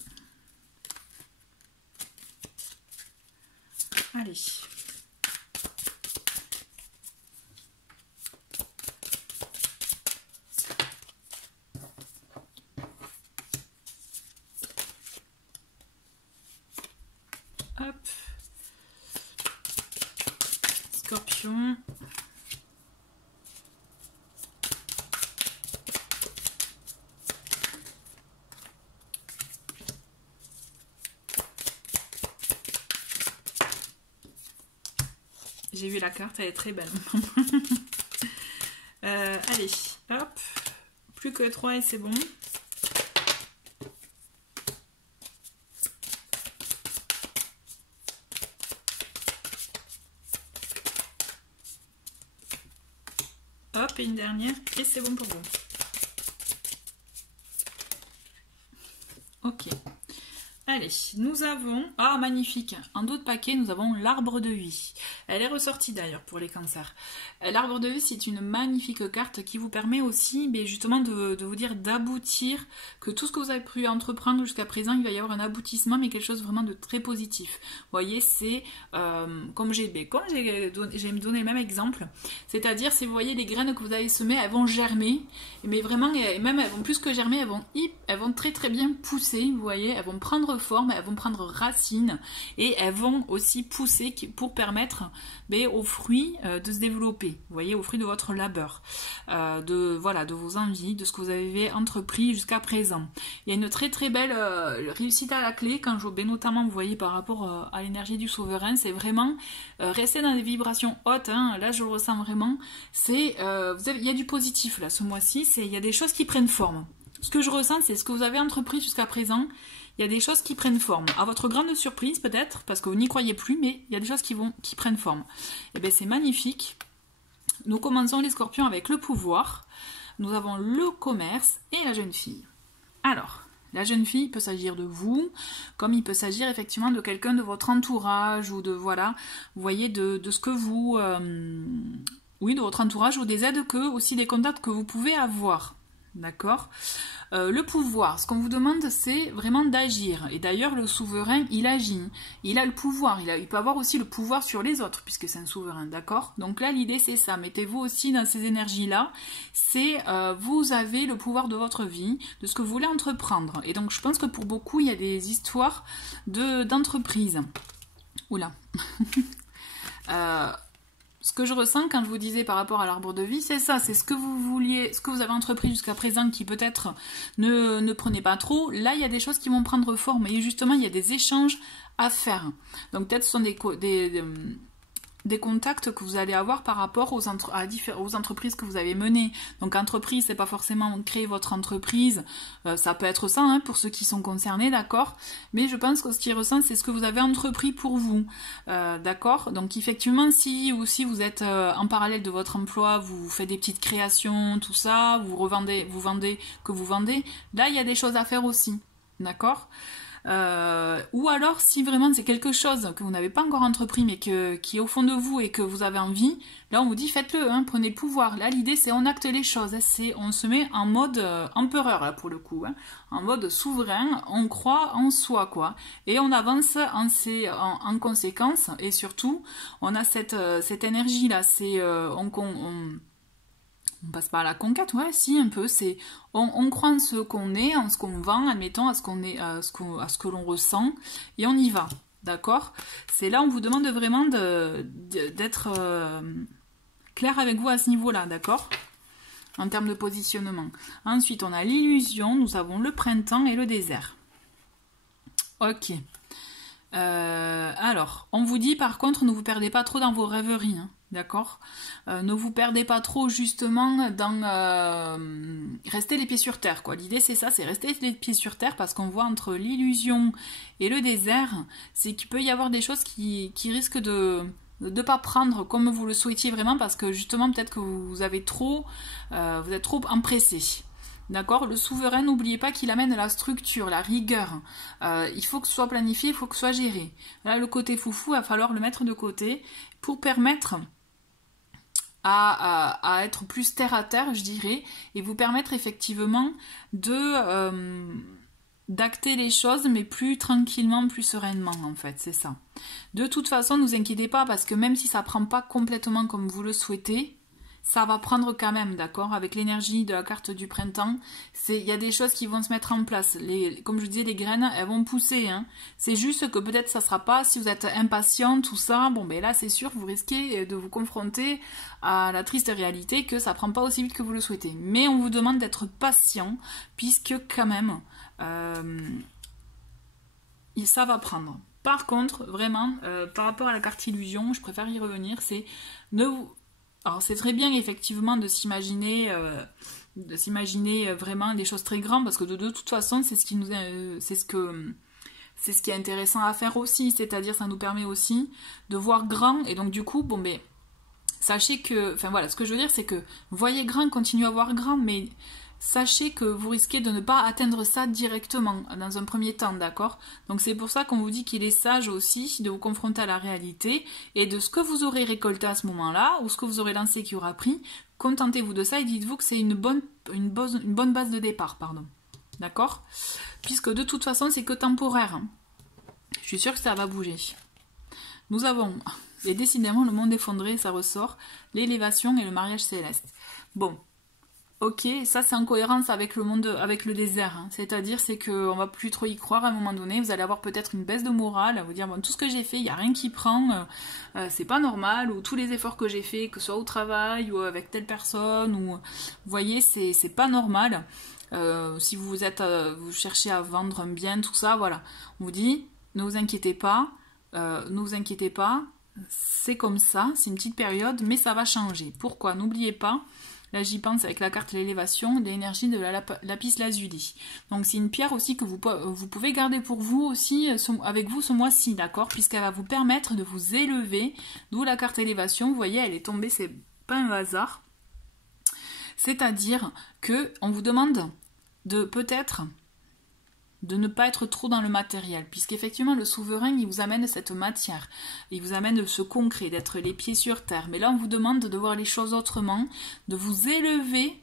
Allez. Hop. Scorpion. J'ai vu la carte, elle est très belle. Allez, hop. Plus que 3 et c'est bon. Hop, et une dernière, et c'est bon pour vous. Ok. Allez, nous avons... Ah, magnifique. En d'autres paquets, nous avons l'arbre de vie. Elle est ressortie d'ailleurs pour les cancers. L'arbre de vie, c'est une magnifique carte qui vous permet aussi justement de vous dire d'aboutir, que tout ce que vous avez pu entreprendre jusqu'à présent, il va y avoir un aboutissement, mais quelque chose vraiment de très positif. Vous voyez, c'est comme j'aime donner le même exemple, c'est-à-dire, si vous voyez les graines que vous avez semées, elles vont germer, mais vraiment, et même elles vont plus que germer, elles vont très très bien pousser, vous voyez, elles vont prendre forme, elles vont prendre racine, et elles vont aussi pousser pour permettre aux fruits de se développer, vous voyez, aux fruits de votre labeur, de vos envies, de ce que vous avez entrepris jusqu'à présent. Il y a une très très belle réussite à la clé, quand notamment, vous voyez, par rapport à l'énergie du souverain, c'est vraiment rester dans des vibrations hautes, hein, là je le ressens vraiment, il y a du positif là ce mois-ci, il y a des choses qui prennent forme. Ce que je ressens, c'est ce que vous avez entrepris jusqu'à présent. Il y a des choses qui prennent forme. À votre grande surprise, peut-être, parce que vous n'y croyez plus, mais il y a des choses qui prennent forme. Et bien, c'est magnifique. Nous commençons les scorpions avec le pouvoir. Nous avons le commerce et la jeune fille. Alors, la jeune fille, il peut s'agir de vous, comme il peut s'agir effectivement de quelqu'un de votre entourage, ou de, voilà, vous voyez, de ce que vous... oui, de votre entourage, ou des aides aussi des contacts que vous pouvez avoir. D'accord? Le pouvoir, ce qu'on vous demande, c'est vraiment d'agir. Et d'ailleurs, le souverain, il agit. Il a le pouvoir. Il peut avoir aussi le pouvoir sur les autres, puisque c'est un souverain, d'accord? Donc là, l'idée, c'est ça. Mettez-vous aussi dans ces énergies-là. C'est, vous avez le pouvoir de votre vie, de ce que vous voulez entreprendre. Et donc, je pense que pour beaucoup, il y a des histoires d'entreprise. Oula. ce que je ressens quand je vous disais par rapport à l'arbre de vie, c'est ça, c'est ce que vous vouliez, ce que vous avez entrepris jusqu'à présent qui peut-être ne prenait pas trop. Là, il y a des choses qui vont prendre forme et justement, il y a des échanges à faire. Donc peut-être ce sont des contacts que vous allez avoir par rapport aux entreprises que vous avez menées. Donc entreprise, c'est pas forcément créer votre entreprise, ça peut être ça hein, pour ceux qui sont concernés, d'accord. Mais je pense que ce qui ressent, c'est ce que vous avez entrepris pour vous, d'accord. Donc effectivement, si vous êtes en parallèle de votre emploi, vous faites des petites créations, tout ça, vous vendez, là il y a des choses à faire aussi, d'accord. Ou alors si vraiment c'est quelque chose que vous n'avez pas encore entrepris mais qui est au fond de vous et que vous avez envie, là on vous dit faites-le, hein, prenez le pouvoir. Là l'idée c'est on acte les choses, hein, on se met en mode empereur là pour le coup, hein, en mode souverain, on croit en soi quoi, et on avance en conséquence et surtout on a cette énergie là, c'est on passe pas à la conquête, ouais, si, un peu, c'est, on croit en ce qu'on est, en ce qu'on vend, admettons, à ce qu'on est, à ce que l'on ressent, et on y va, d'accord. C'est là, on vous demande vraiment d'être clair avec vous à ce niveau-là, d'accord, en termes de positionnement. Ensuite, on a l'illusion, nous avons le printemps et le désert. Ok. Alors, on vous dit, par contre, ne vous perdez pas trop dans vos rêveries, hein. D'accord, ne vous perdez pas trop justement dans rester les pieds sur terre quoi. L'idée c'est ça, c'est rester les pieds sur terre parce qu'on voit entre l'illusion et le désert, c'est qu'il peut y avoir des choses qui risquent de ne pas prendre comme vous le souhaitiez vraiment parce que justement peut-être que vous êtes trop empressé. D'accord, le souverain, n'oubliez pas qu'il amène la structure, la rigueur. Il faut que ce soit planifié, il faut que ce soit géré. Là, le côté foufou, il va falloir le mettre de côté pour permettre à être plus terre à terre, je dirais, et vous permettre effectivement d'acter les choses, mais plus tranquillement, plus sereinement, en fait, c'est ça. De toute façon, ne vous inquiétez pas, parce que même si ça prend pas complètement comme vous le souhaitez, ça va prendre quand même, d'accord, avec l'énergie de la carte du printemps, il y a des choses qui vont se mettre en place, comme je disais, les graines, elles vont pousser, hein. C'est juste que peut-être ça sera pas, si vous êtes impatient, tout ça, bon ben là c'est sûr, vous risquez de vous confronter à la triste réalité que ça prend pas aussi vite que vous le souhaitez, mais on vous demande d'être patient, puisque quand même, ça va prendre. Par contre, vraiment, par rapport à la carte illusion, je préfère y revenir, c'est alors c'est très bien effectivement de s'imaginer vraiment des choses très grandes parce que de toute façon c'est ce qui est intéressant à faire aussi, c'est-à-dire ça nous permet aussi de voir grand et donc du coup bon ben sachez que, enfin voilà, ce que je veux dire c'est que voyez grand, continuez à voir grand, mais sachez que vous risquez de ne pas atteindre ça directement dans un premier temps, d'accord? Donc c'est pour ça qu'on vous dit qu'il est sage aussi de vous confronter à la réalité et de ce que vous aurez récolté à ce moment-là ou ce que vous aurez lancé qui aura pris, contentez-vous de ça et dites-vous que c'est une bonne base de départ, pardon. D'accord? Puisque de toute façon c'est que temporaire, hein. Je suis sûre que ça va bouger. Nous avons, et décidément le monde effondré, ça ressort, l'élévation et le mariage céleste. Bon. Ok, ça c'est en cohérence avec le monde, avec le désert, hein. C'est-à-dire c'est qu'on va plus trop y croire à un moment donné, vous allez avoir peut-être une baisse de morale, à vous dire bon, tout ce que j'ai fait, il n'y a rien qui prend, c'est pas normal, ou tous les efforts que j'ai fait, que ce soit au travail ou avec telle personne, ou vous voyez, c'est pas normal. Si vous cherchez à vendre un bien, tout ça, voilà. On vous dit, ne vous inquiétez pas, c'est comme ça, c'est une petite période, mais ça va changer. Pourquoi? N'oubliez pas. Là, j'y pense avec la carte l'élévation, l'énergie de la lapis lazuli. Donc, c'est une pierre aussi que vous pouvez garder pour vous aussi, avec vous ce mois-ci, d'accord? Puisqu'elle va vous permettre de vous élever. D'où la carte élévation. Vous voyez, elle est tombée, c'est pas un hasard. C'est-à-dire que on vous demande de peut-être de ne pas être trop dans le matériel, puisqu'effectivement le souverain il vous amène cette matière, il vous amène ce concret, d'être les pieds sur terre, mais là on vous demande de voir les choses autrement, de vous élever,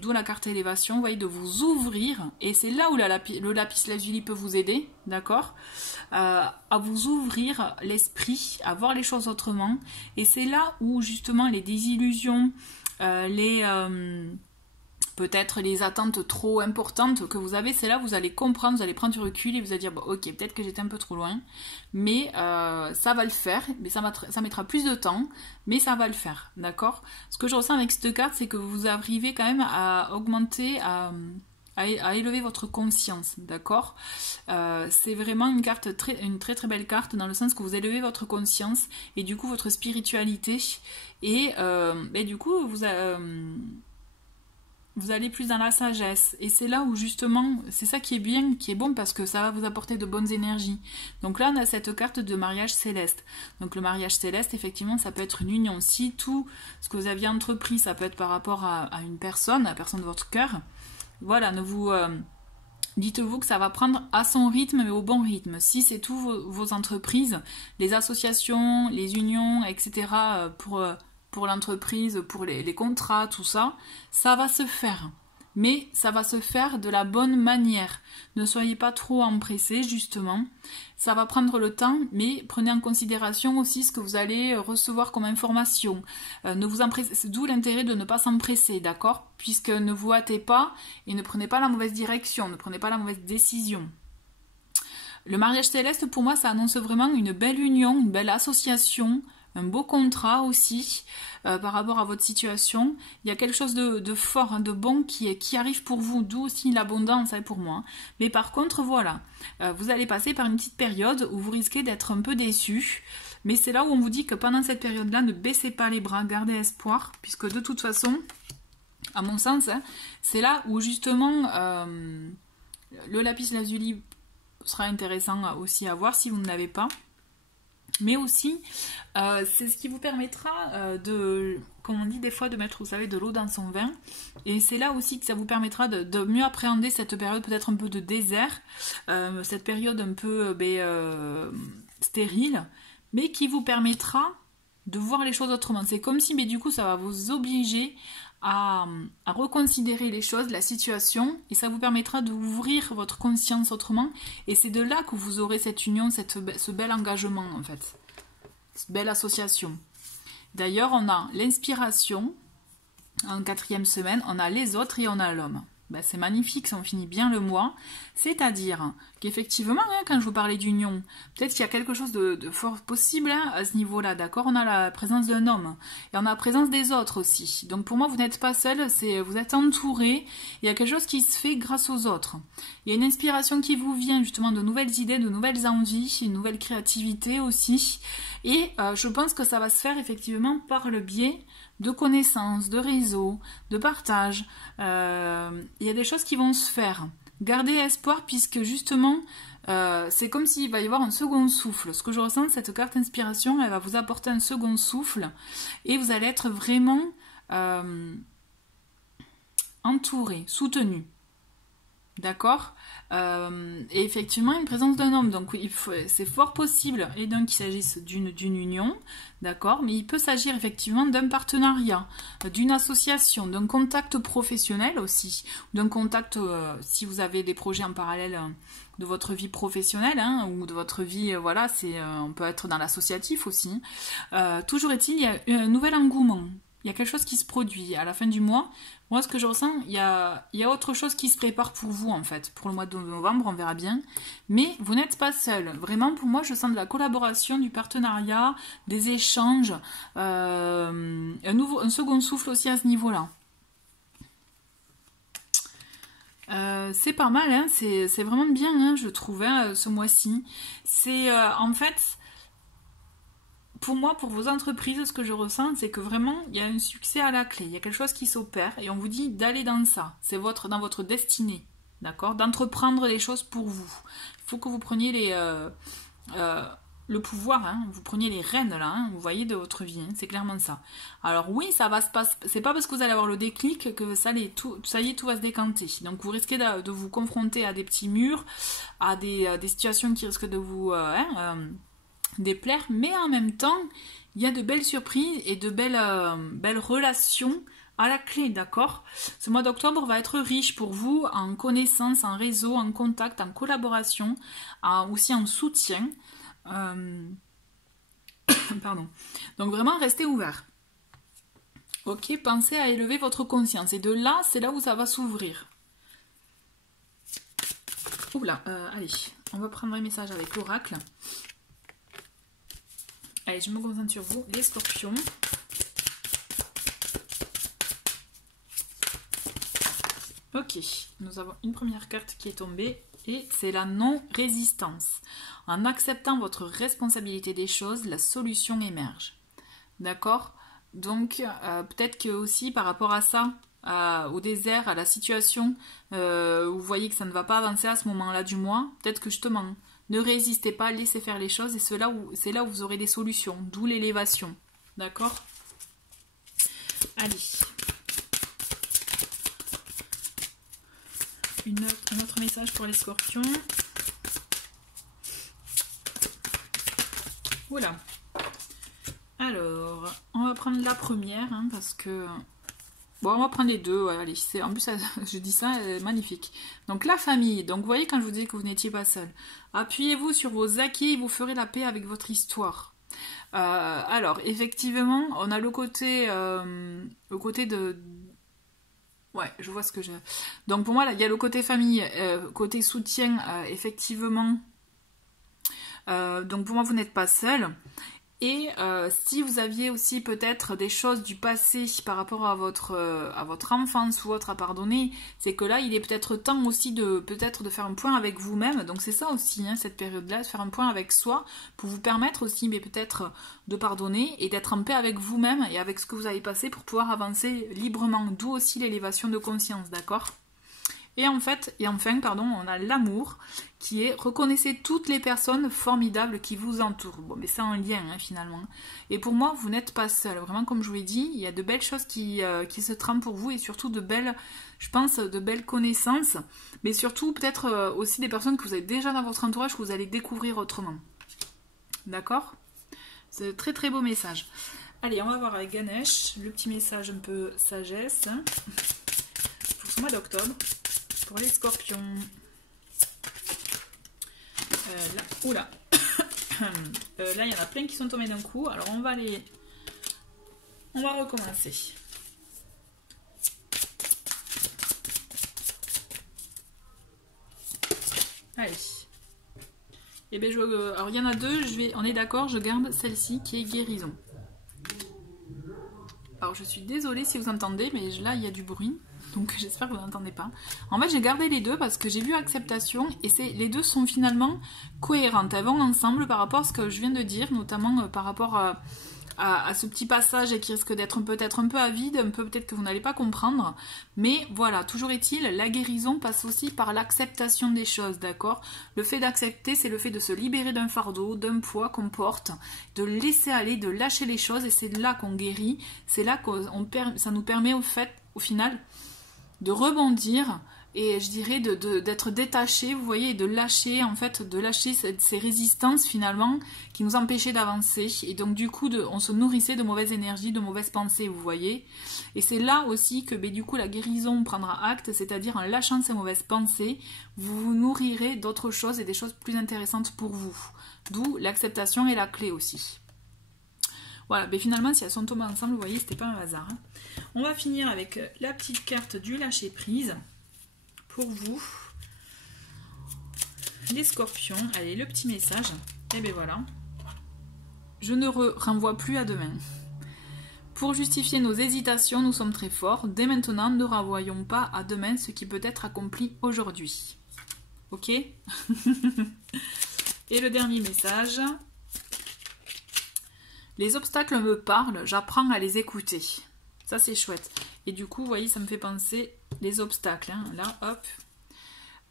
d'où la carte élévation, vous voyez, de vous ouvrir, et c'est là où le lapis lazuli peut vous aider, d'accord, à vous ouvrir l'esprit, à voir les choses autrement, et c'est là où justement les désillusions, peut-être les attentes trop importantes que vous avez, c'est là où vous allez comprendre, vous allez prendre du recul et vous allez dire, bon, ok, peut-être que j'étais un peu trop loin, mais ça va le faire, mais ça mettra plus de temps, mais ça va le faire, d'accord? Ce que je ressens avec cette carte, c'est que vous arrivez quand même à augmenter, à élever votre conscience, d'accord? C'est vraiment une carte une très très belle carte dans le sens que vous élevez votre conscience et du coup votre spiritualité et du coup vous allez plus dans la sagesse et c'est là où justement c'est ça qui est bien, qui est bon parce que ça va vous apporter de bonnes énergies. Donc là on a cette carte de mariage céleste. Donc le mariage céleste effectivement ça peut être une union. Si tout ce que vous aviez entrepris ça peut être par rapport à une personne, à la personne de votre cœur, voilà, ne vous dites-vous que ça va prendre à son rythme mais au bon rythme. Si c'est tous vos entreprises, les associations, les unions, etc. pour l'entreprise, pour les contrats, tout ça, ça va se faire. Mais ça va se faire de la bonne manière. Ne soyez pas trop empressés, justement. Ça va prendre le temps, mais prenez en considération aussi ce que vous allez recevoir comme information. Ne vous empressez, d'où l'intérêt de ne pas s'empresser, d'accord? Puisque ne vous hâtez pas et ne prenez pas la mauvaise direction, ne prenez pas la mauvaise décision. Le mariage céleste, pour moi, ça annonce vraiment une belle union, une belle association, un beau contrat aussi par rapport à votre situation. Il y a quelque chose de fort, hein, de bon qui arrive pour vous, d'où aussi l'abondance hein, pour moi. Mais par contre, voilà, vous allez passer par une petite période où vous risquez d'être un peu déçu. Mais c'est là où on vous dit que pendant cette période-là, ne baissez pas les bras, gardez espoir, puisque de toute façon, à mon sens, hein, c'est là où justement le lapis lazuli sera intéressant aussi à voir si vous ne l'avez pas. Mais aussi, c'est ce qui vous permettra de, comme on dit des fois, de mettre, vous savez, de l'eau dans son vin. Et c'est là aussi que ça vous permettra de mieux appréhender cette période peut-être un peu de désert, cette période un peu stérile, mais qui vous permettra de voir les choses autrement. C'est comme si, mais du coup, ça va vous obliger à reconsidérer les choses, la situation, et ça vous permettra d'ouvrir votre conscience autrement, et c'est de là que vous aurez cette union, ce bel engagement en fait, cette belle association. D'ailleurs, on a l'inspiration, en 4e semaine, on a les autres et on a l'homme. Ben, c'est magnifique, ça on finit bien le mois, c'est-à-dire qu'effectivement, hein, quand je vous parlais d'union, peut-être qu'il y a quelque chose de fort possible hein, à ce niveau-là, d'accord? On a la présence d'un homme, et on a la présence des autres aussi. Donc pour moi, vous n'êtes pas seul, vous êtes entouré, il y a quelque chose qui se fait grâce aux autres. Il y a une inspiration qui vous vient justement de nouvelles idées, de nouvelles envies, une nouvelle créativité aussi, et je pense que ça va se faire effectivement par le biais de connaissances, de réseaux, de partage. Il y a des choses qui vont se faire. Gardez espoir puisque justement, c'est comme s'il va y avoir un second souffle. Ce que je ressens, cette carte inspiration, elle va vous apporter un second souffle et vous allez être vraiment entouré, soutenu. D'accord? Et effectivement, une présence d'un homme. Donc, c'est fort possible, et donc qu'il s'agisse d'une union, d'accord? Mais il peut s'agir effectivement d'un partenariat, d'une association, d'un contact professionnel aussi, d'un contact, si vous avez des projets en parallèle de votre vie professionnelle, hein, ou de votre vie, voilà, on peut être dans l'associatif aussi. Toujours est-il, il y a un nouvel engouement. Il y a quelque chose qui se produit à la fin du mois. Moi, ce que je ressens, il y a autre chose qui se prépare pour vous, en fait. Pour le mois de novembre, on verra bien. Mais vous n'êtes pas seul. Vraiment, pour moi, je sens de la collaboration, du partenariat, des échanges, un second souffle aussi à ce niveau-là. C'est pas mal, hein, c'est vraiment bien, hein, je trouve, hein, ce mois-ci. C'est, en fait... Pour moi, pour vos entreprises, ce que je ressens, c'est que vraiment, il y a un succès à la clé. Il y a quelque chose qui s'opère et on vous dit d'aller dans ça. C'est dans votre destinée, d'accord? D'entreprendre les choses pour vous. Il faut que vous preniez le pouvoir, hein, vous preniez les rênes, là, hein, vous voyez, de votre vie. Hein, c'est clairement ça. Alors oui, ça va se passer. C'est pas parce que vous allez avoir le déclic que ça y est, tout va se décanter. Donc vous risquez de vous confronter à des petits murs, à des situations qui risquent de vous... déplaire, mais en même temps, il y a de belles surprises et de belles relations à la clé, d'accord? Ce mois d'octobre va être riche pour vous en connaissances, en réseau, en contact, en collaboration, aussi en soutien. Pardon. Donc vraiment, restez ouverts. Ok, pensez à élever votre conscience. Et de là, c'est là où ça va s'ouvrir. Oula, allez, on va prendre un message avec l'oracle. Allez, je me concentre sur vous, les scorpions. Ok, nous avons une première carte qui est tombée et c'est la non-résistance. En acceptant votre responsabilité des choses, la solution émerge. D'accord? Donc, peut-être que aussi par rapport à ça, au désert, à la situation, où vous voyez que ça ne va pas avancer à ce moment-là du mois, peut-être que justement, ne résistez pas, laissez faire les choses et c'est là où vous aurez des solutions, d'où l'élévation. D'accord? Allez. Un autre message pour les scorpions. Voilà. Alors, on va prendre la première, hein, parce que... Bon, on va prendre les deux, ouais, allez. En plus, je dis ça, magnifique. Donc, la famille. Donc, vous voyez, quand je vous disais que vous n'étiez pas seul. Appuyez-vous sur vos acquis et vous ferez la paix avec votre histoire. Alors, effectivement, on a le côté de... Ouais, je vois ce que j'ai. Donc pour moi, là, il y a le côté famille, côté soutien, effectivement. Donc pour moi, vous n'êtes pas seul. Et si vous aviez aussi peut-être des choses du passé par rapport à votre enfance ou autre à pardonner, c'est que là, il est peut-être temps aussi de faire un point avec vous-même. Donc c'est ça aussi, hein, cette période-là, de faire un point avec soi pour vous permettre aussi, mais peut-être de pardonner et d'être en paix avec vous-même et avec ce que vous avez passé pour pouvoir avancer librement. D'où aussi l'élévation de conscience, d'accord ? Et enfin, on a l'amour qui est reconnaissez toutes les personnes formidables qui vous entourent. Bon, mais c'est un lien, hein, finalement. Et pour moi, vous n'êtes pas seul. Vraiment, comme je vous l'ai dit, il y a de belles choses qui se trament pour vous et surtout de belles connaissances. Mais surtout, peut-être aussi des personnes que vous avez déjà dans votre entourage que vous allez découvrir autrement. D'accord ? C'est un très très beau message. Allez, on va voir avec Ganesh, le petit message un peu sagesse, hein, pour ce mois d'octobre. Pour les scorpions. Là, oula. Là, il y en a plein qui sont tombés d'un coup. Alors, on va recommencer. Allez. Et bien, alors, il y en a deux. On est d'accord, je garde celle-ci qui est guérison. Alors, je suis désolée si vous entendez, mais là, il y a du bruit. Donc j'espère que vous n'entendez pas. En fait, j'ai gardé les deux parce que j'ai vu acceptation et les deux sont finalement cohérentes. Elles vont ensemble par rapport à ce que je viens de dire, notamment par rapport à ce petit passage qui risque d'être peut-être un peu avide, peut-être que vous n'allez pas comprendre. Mais voilà, toujours est-il, la guérison passe aussi par l'acceptation des choses, d'accord ? Le fait d'accepter, c'est le fait de se libérer d'un fardeau, d'un poids qu'on porte, de laisser aller, de lâcher les choses et c'est là qu'on guérit. C'est là que ça nous permet au final de rebondir et je dirais d'être détaché, vous voyez, de lâcher ces résistances finalement qui nous empêchaient d'avancer et donc du coup on se nourrissait de mauvaises énergies, de mauvaises pensées, vous voyez, et c'est là aussi que du coup la guérison prendra acte, c'est-à-dire en lâchant ces mauvaises pensées, vous vous nourrirez d'autres choses et des choses plus intéressantes pour vous, d'où l'acceptation est la clé aussi. Voilà, mais finalement, si elles sont tombées ensemble, vous voyez, c'était pas un hasard. Hein. On va finir avec la petite carte du lâcher-prise. Pour vous, les scorpions. Allez, le petit message. Et bien voilà. Je ne renvoie plus à demain. Pour justifier nos hésitations, nous sommes très forts. Dès maintenant, ne renvoyons pas à demain ce qui peut être accompli aujourd'hui. Ok? Et le dernier message. Les obstacles me parlent, j'apprends à les écouter. Ça, c'est chouette. Et du coup, vous voyez, ça me fait penser les obstacles. Hein. Là, hop.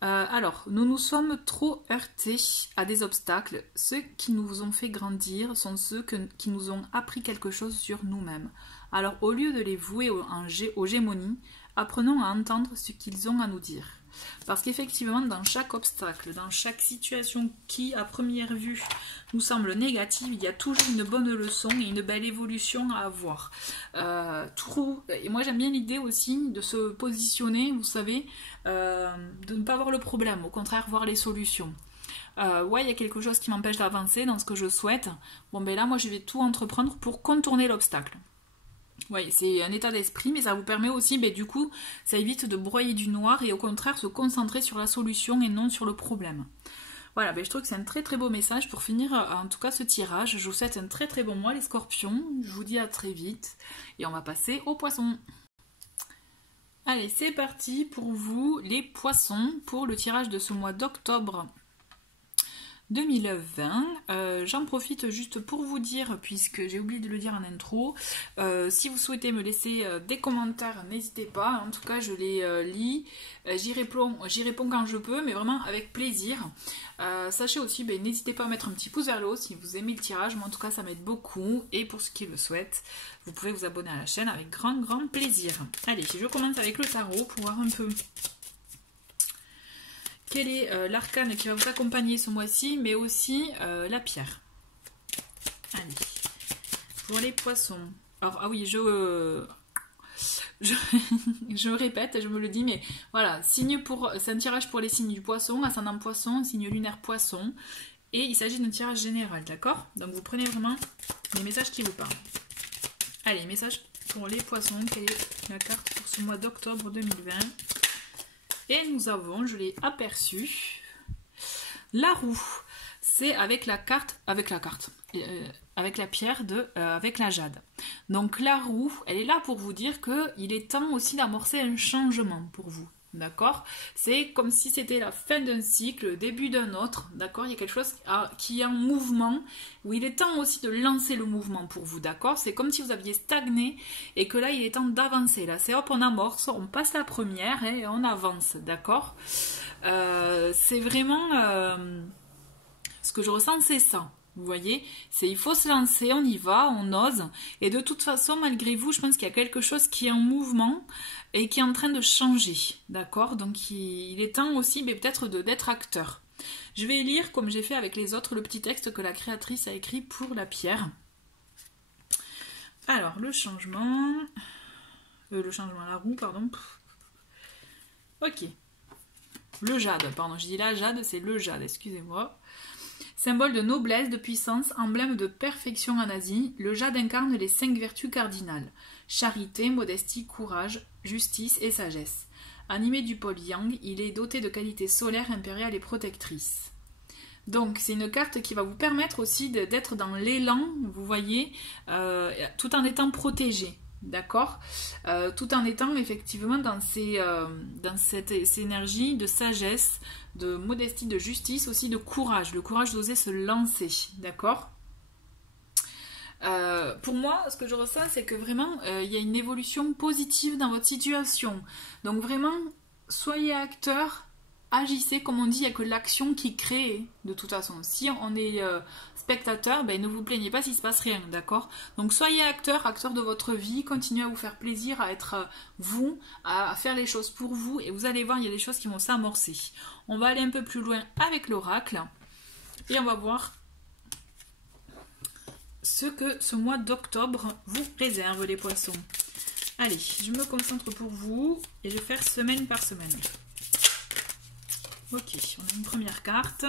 Alors, nous nous sommes trop heurtés à des obstacles. Ceux qui nous ont fait grandir sont ceux qui nous ont appris quelque chose sur nous-mêmes. Alors, au lieu de les vouer aux gémonies, apprenons à entendre ce qu'ils ont à nous dire. Parce qu'effectivement, dans chaque obstacle, dans chaque situation qui, à première vue, nous semble négative, il y a toujours une bonne leçon et une belle évolution à avoir. Et moi, j'aime bien l'idée aussi de se positionner, vous savez, de ne pas voir le problème, au contraire, voir les solutions. Ouais, il y a quelque chose qui m'empêche d'avancer dans ce que je souhaite. Bon, ben là, moi, je vais tout entreprendre pour contourner l'obstacle. Oui, c'est un état d'esprit, mais ça vous permet aussi, ben, du coup, ça évite de broyer du noir et au contraire se concentrer sur la solution et non sur le problème. Voilà, ben, je trouve que c'est un très très beau message pour finir en tout cas ce tirage. Je vous souhaite un très très bon mois les scorpions. Je vous dis à très vite et on va passer aux poissons. Allez, c'est parti pour vous les poissons pour le tirage de ce mois d'octobre 2020. J'en profite juste pour vous dire, puisque j'ai oublié de le dire en intro, si vous souhaitez me laisser des commentaires, n'hésitez pas. En tout cas, je les lis. J'y réponds quand je peux, mais vraiment avec plaisir. Sachez aussi, n'hésitez pas à mettre un petit pouce vers le haut si vous aimez le tirage. Moi, en tout cas, ça m'aide beaucoup. Et pour ceux qui le souhaitent, vous pouvez vous abonner à la chaîne avec grand plaisir. Allez, je commence avec le tarot pour voir un peu quel est l'arcane qui va vous accompagner ce mois-ci, mais aussi la pierre. Allez, pour les poissons. Alors, ah oui, je répète, je me le dis, mais voilà, c'est un tirage pour les signes du poisson, ascendant poisson, signe lunaire poisson, et il s'agit d'un tirage général, d'accord? Donc vous prenez vraiment les messages qui vous parlent. Allez, message pour les poissons, quelle est la carte pour ce mois d'octobre 2020? Et nous avons, je l'ai aperçu, la roue. C'est avec la pierre avec la jade. Donc la roue, elle est là pour vous dire qu'il est temps aussi d'amorcer un changement pour vous. D'accord? C'est comme si c'était la fin d'un cycle, le début d'un autre. D'accord? Il y a quelque chose qui est en mouvement, où il est temps aussi de lancer le mouvement pour vous. D'accord? C'est comme si vous aviez stagné et que là, il est temps d'avancer. Là, c'est hop, on amorce, on passe la première et on avance. D'accord? C'est vraiment... ce que je ressens, c'est ça. Vous voyez, il faut se lancer, on y va, on ose. Et de toute façon, malgré vous, je pense qu'il y a quelque chose qui est en mouvement et qui est en train de changer. D'accord? Donc il est temps aussi peut-être d'être acteur. Je vais lire, comme j'ai fait avec les autres, le petit texte que la créatrice a écrit pour la pierre. Alors, le changement, la roue, pardon. Ok. Le jade, pardon, je dis la jade, c'est le jade, excusez-moi. Symbole de noblesse, de puissance, emblème de perfection en Asie, le jade incarne les 5 vertus cardinales. Charité, modestie, courage, justice et sagesse. Animé du pôle yang, il est doté de qualités solaires, impériales et protectrices. Donc c'est une carte qui va vous permettre aussi d'être dans l'élan, vous voyez, tout en étant protégé. D'accord, tout en étant effectivement dans cette énergie de sagesse, de modestie, de justice, aussi de courage, le courage d'oser se lancer, d'accord. Pour moi, ce que je ressens, c'est que vraiment, il y a une évolution positive dans votre situation. Donc vraiment, soyez acteur, agissez, comme on dit, il n'y a que l'action qui crée, de toute façon. Si on est spectateur, ne vous plaignez pas s'il ne se passe rien, d'accord? Donc soyez acteur de votre vie, continuez à vous faire plaisir, à être vous, à faire les choses pour vous, et vous allez voir, il y a des choses qui vont s'amorcer. On va aller un peu plus loin avec l'oracle, et on va voir ce que ce mois d'octobre vous réserve, les poissons. Allez, je me concentre pour vous, et je vais faire semaine par semaine. Ok, on a une première carte.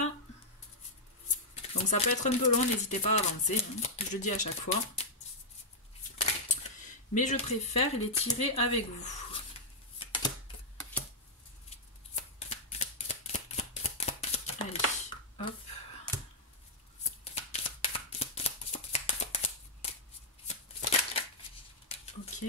Donc ça peut être un peu long, n'hésitez pas à avancer, je le dis à chaque fois. Mais je préfère les tirer avec vous. Allez, hop. Ok.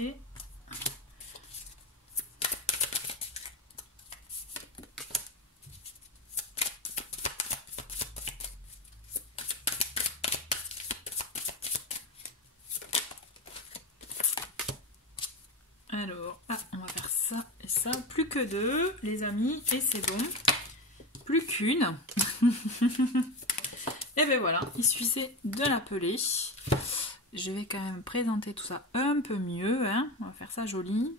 Alors, on va faire ça et ça. Plus que 2, les amis, et c'est bon. Plus qu'une. Et ben voilà, il suffisait de l'appeler. Je vais quand même présenter tout ça un peu mieux. Hein. On va faire ça joli.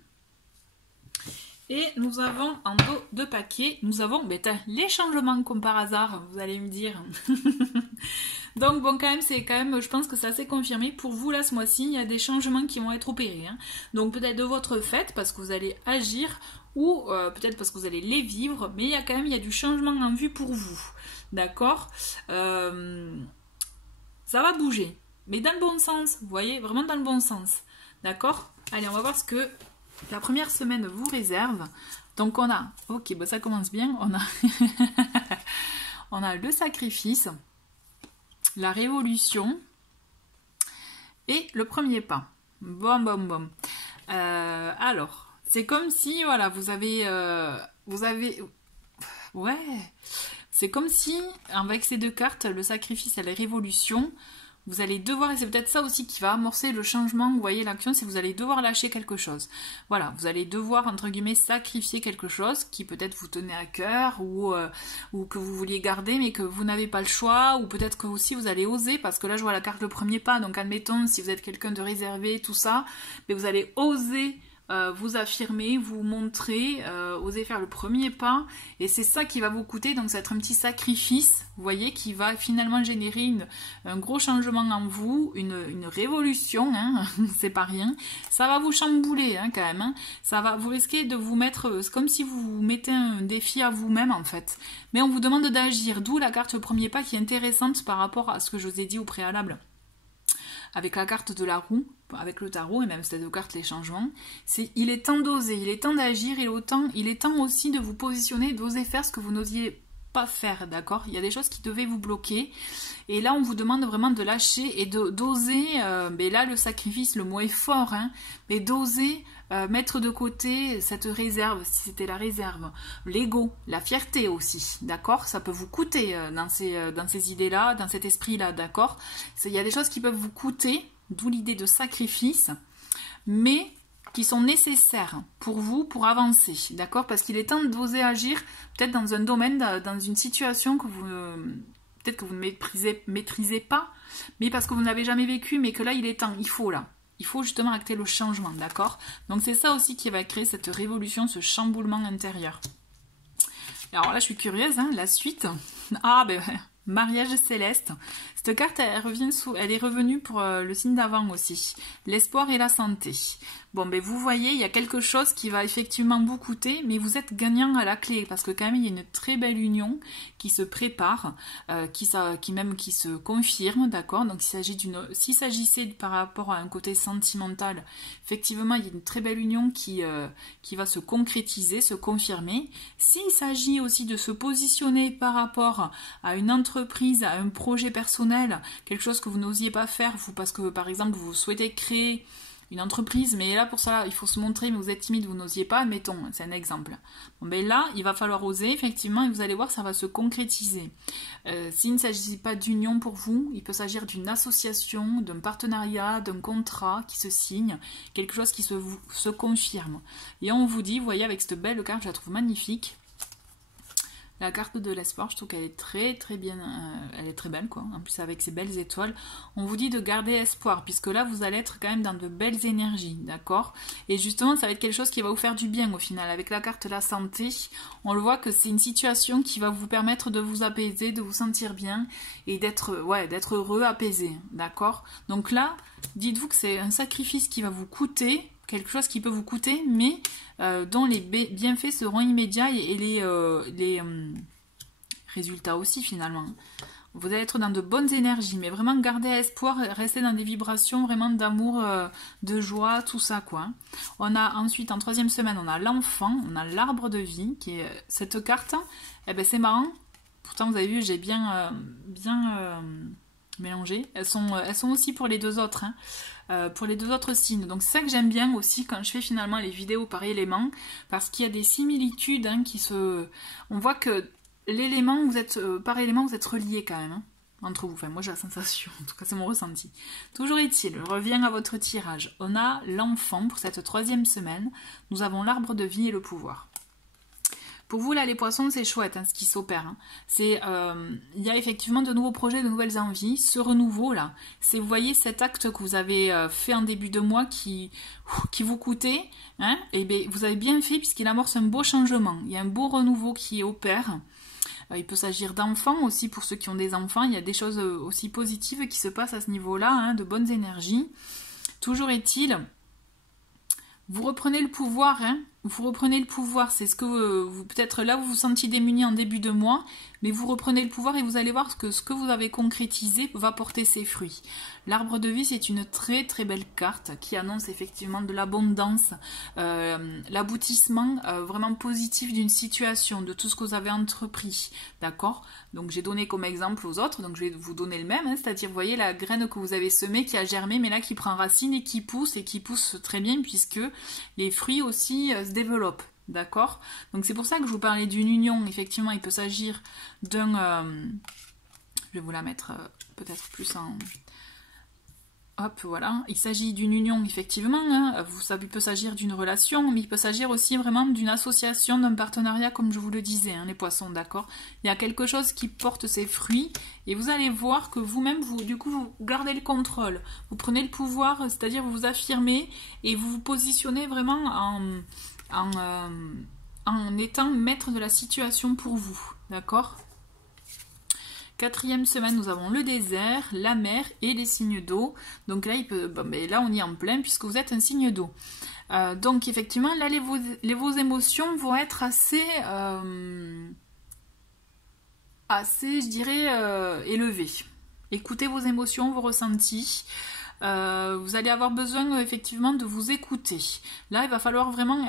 Et nous avons en dos de paquet, nous avons les changements comme par hasard, vous allez me dire. Donc bon, je pense que c'est assez confirmé. Pour vous, là, ce mois-ci, il y a des changements qui vont être opérés. Hein. Donc peut-être de votre fait, parce que vous allez agir, ou peut-être parce que vous allez les vivre, mais il y a du changement en vue pour vous. D'accord, ça va bouger, mais dans le bon sens, vous voyez, vraiment dans le bon sens. D'accord? Allez, on va voir ce que la première semaine vous réserve. Donc on a, ok, bah ça commence bien, on a, on a le sacrifice, la révolution et le premier pas. Bom, bom, bom. Alors, c'est comme si, voilà, vous avez, ouais, c'est comme si, avec ces deux cartes, le sacrifice et la révolution, vous allez devoir, et c'est peut-être ça aussi qui va amorcer le changement, vous voyez l'action, c'est que vous allez devoir lâcher quelque chose. Voilà, vous allez devoir, entre guillemets, sacrifier quelque chose qui peut-être vous tenait à cœur ou que vous vouliez garder mais que vous n'avez pas le choix, ou peut-être que aussi vous allez oser, parce que là je vois la carte le premier pas, donc admettons si vous êtes quelqu'un de réservé, tout ça, mais vous allez oser vous affirmer, vous montrer, oser faire le premier pas, et c'est ça qui va vous coûter, donc ça va être un petit sacrifice, vous voyez, qui va finalement générer un gros changement en vous, une révolution, hein, c'est pas rien, ça va vous chambouler hein, quand même, hein. Ça va, vous risquez de vous mettre, c'est comme si vous vous mettez un défi à vous-même en fait, mais on vous demande d'agir, d'où la carte premier pas qui est intéressante par rapport à ce que je vous ai dit au préalable. Avec la carte de la roue, avec le tarot, et même cette deux cartes, les changements, il est temps d'oser, il est temps d'agir, il est temps aussi de vous positionner, d'oser faire ce que vous n'osiez pas faire, d'accord? Il y a des choses qui devaient vous bloquer, et là on vous demande vraiment de lâcher et d'oser, mais là le sacrifice, le mot est fort, hein, mais d'oser mettre de côté cette réserve, si c'était la réserve, l'ego, la fierté aussi, d'accord? Ça peut vous coûter dans ces idées-là, dans cet esprit-là, d'accord? Il y a des choses qui peuvent vous coûter, d'où l'idée de sacrifice, mais qui sont nécessaires pour vous, pour avancer, d'accord? Parce qu'il est temps d'oser agir, peut-être dans un domaine, dans une situation que vous... peut-être que vous ne maîtrisez pas, mais parce que vous n'avez jamais vécu, mais que là, il est temps, il faut là. Il faut justement acter le changement, d'accord? Donc c'est ça aussi qui va créer cette révolution, ce chamboulement intérieur. Alors là, je suis curieuse, hein, la suite. Ah, ben, mariage céleste. Cette carte, elle est revenue pour le signe d'avant aussi. L'espoir et la santé. Bon, ben vous voyez, il y a quelque chose qui va effectivement vous coûter, mais vous êtes gagnant à la clé, parce que quand même, il y a une très belle union qui se prépare, qui se confirme, d'accord? Donc, s'il s'agissait par rapport à un côté sentimental, effectivement, il y a une très belle union qui va se concrétiser, se confirmer. S'il s'agit aussi de se positionner par rapport à une entreprise, à un projet personnel, quelque chose que vous n'osiez pas faire, vous, parce que, par exemple, vous souhaitez créer une entreprise, mais là pour ça il faut se montrer, mais vous êtes timide, vous n'osiez pas, mettons, c'est un exemple. Bon ben là, il va falloir oser, effectivement, et vous allez voir, ça va se concrétiser. S'il ne s'agit pas d'union pour vous, il peut s'agir d'une association, d'un partenariat, d'un contrat qui se signe, quelque chose qui se confirme. Et on vous dit, vous voyez, avec cette belle carte, je la trouve magnifique. La carte de l'espoir, je trouve qu'elle est très très bien, elle est très belle quoi, en plus avec ces belles étoiles. On vous dit de garder espoir, puisque là vous allez être quand même dans de belles énergies, d'accord? Et justement ça va être quelque chose qui va vous faire du bien au final. Avec la carte de la santé, on le voit que c'est une situation qui va vous permettre de vous apaiser, de vous sentir bien, et d'être heureux, apaisé, d'accord? Donc là, dites-vous que c'est un sacrifice qui va vous coûter, quelque chose qui peut vous coûter, mais dont les bienfaits seront immédiats et les résultats aussi finalement. Vous allez être dans de bonnes énergies, mais vraiment garder espoir, rester dans des vibrations vraiment d'amour, de joie, tout ça quoi. On a ensuite en troisième semaine, on a l'enfant, on a l'arbre de vie, qui est cette carte. Eh ben c'est marrant. Pourtant vous avez vu, j'ai bien mélangé. Elles sont aussi pour les deux autres. Hein. Pour les deux autres signes. Donc c'est ça que j'aime bien aussi quand je fais finalement les vidéos par élément, parce qu'il y a des similitudes hein, on voit que l'élément, par élément, vous êtes reliés quand même, hein, entre vous. Enfin, moi j'ai la sensation, en tout cas c'est mon ressenti. Toujours est-il, je reviens à votre tirage. On a l'enfant pour cette troisième semaine. Nous avons l'arbre de vie et le pouvoir. Pour vous, là, les poissons, c'est chouette, hein, ce qui s'opère. Hein. Il y a effectivement de nouveaux projets, de nouvelles envies. Ce renouveau, là, vous voyez, cet acte que vous avez fait en début de mois qui vous coûtait, hein, et bien, vous avez bien fait puisqu'il amorce un beau changement. Il y a un beau renouveau qui opère. Il peut s'agir d'enfants aussi, pour ceux qui ont des enfants. Il y a des choses aussi positives qui se passent à ce niveau-là, hein, de bonnes énergies. Toujours est-il... Vous reprenez le pouvoir, hein. vous reprenez le pouvoir, c'est ce que vous peut-être là vous vous sentiez démuni en début de mois, mais vous reprenez le pouvoir et vous allez voir que ce que vous avez concrétisé va porter ses fruits. L'arbre de vie, c'est une très très belle carte qui annonce effectivement de l'abondance, l'aboutissement vraiment positif d'une situation, de tout ce que vous avez entrepris, d'accord? Donc j'ai donné comme exemple aux autres, donc je vais vous donner le même, hein, c'est-à-dire vous voyez la graine que vous avez semée qui a germé, mais là qui prend racine et qui pousse très bien puisque les fruits aussi se développent. D'accord? Donc c'est pour ça que je vous parlais d'une union. Effectivement, il peut s'agir d'un... je vais vous la mettre peut-être plus en... Hop, voilà. Il s'agit d'une union, effectivement. Hein. Ça peut s'agir d'une relation, mais il peut s'agir aussi vraiment d'une association, d'un partenariat, comme je vous le disais, hein, les poissons, d'accord? Il y a quelque chose qui porte ses fruits, et vous allez voir que vous-même, du coup, vous gardez le contrôle. Vous prenez le pouvoir, c'est-à-dire vous vous affirmez, et vous vous positionnez vraiment en étant maître de la situation pour vous, d'accord? 4e semaine, nous avons le désert, la mer et les signes d'eau. Donc là, là, on y est en plein puisque vous êtes un signe d'eau. Donc effectivement, là, vos émotions vont être assez, je dirais, élevées. Écoutez vos émotions, vos ressentis. Vous allez avoir besoin effectivement de vous écouter. Là, il va falloir vraiment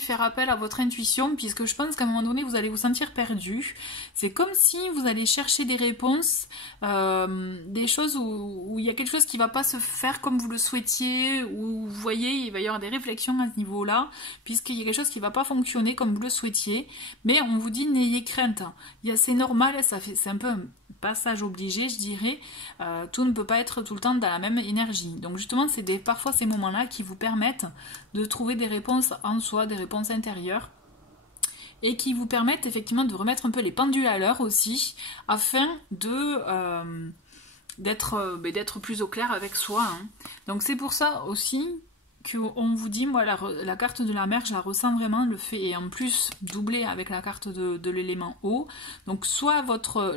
faire appel à votre intuition, puisque je pense qu'à un moment donné, vous allez vous sentir perdu. C'est comme si vous allez chercher des réponses, des choses où il y a quelque chose qui ne va pas se faire comme vous le souhaitiez, où vous voyez, il va y avoir des réflexions à ce niveau-là, puisqu'il y a quelque chose qui ne va pas fonctionner comme vous le souhaitiez. Mais on vous dit, n'ayez crainte. C'est normal, c'est un peu un passage obligé, je dirais. Tout ne peut pas être tout le temps dans la même énergie. Donc justement, c'est parfois ces moments-là qui vous permettent de trouver des réponses en soi, des réponses intérieures, et qui vous permettent effectivement de remettre un peu les pendules à l'heure aussi, afin d'être plus au clair avec soi. Hein. Donc c'est pour ça aussi qu'on vous dit, moi la carte de la mer, je la ressens vraiment, le fait, et en plus doublé avec la carte de l'élément eau. Donc soit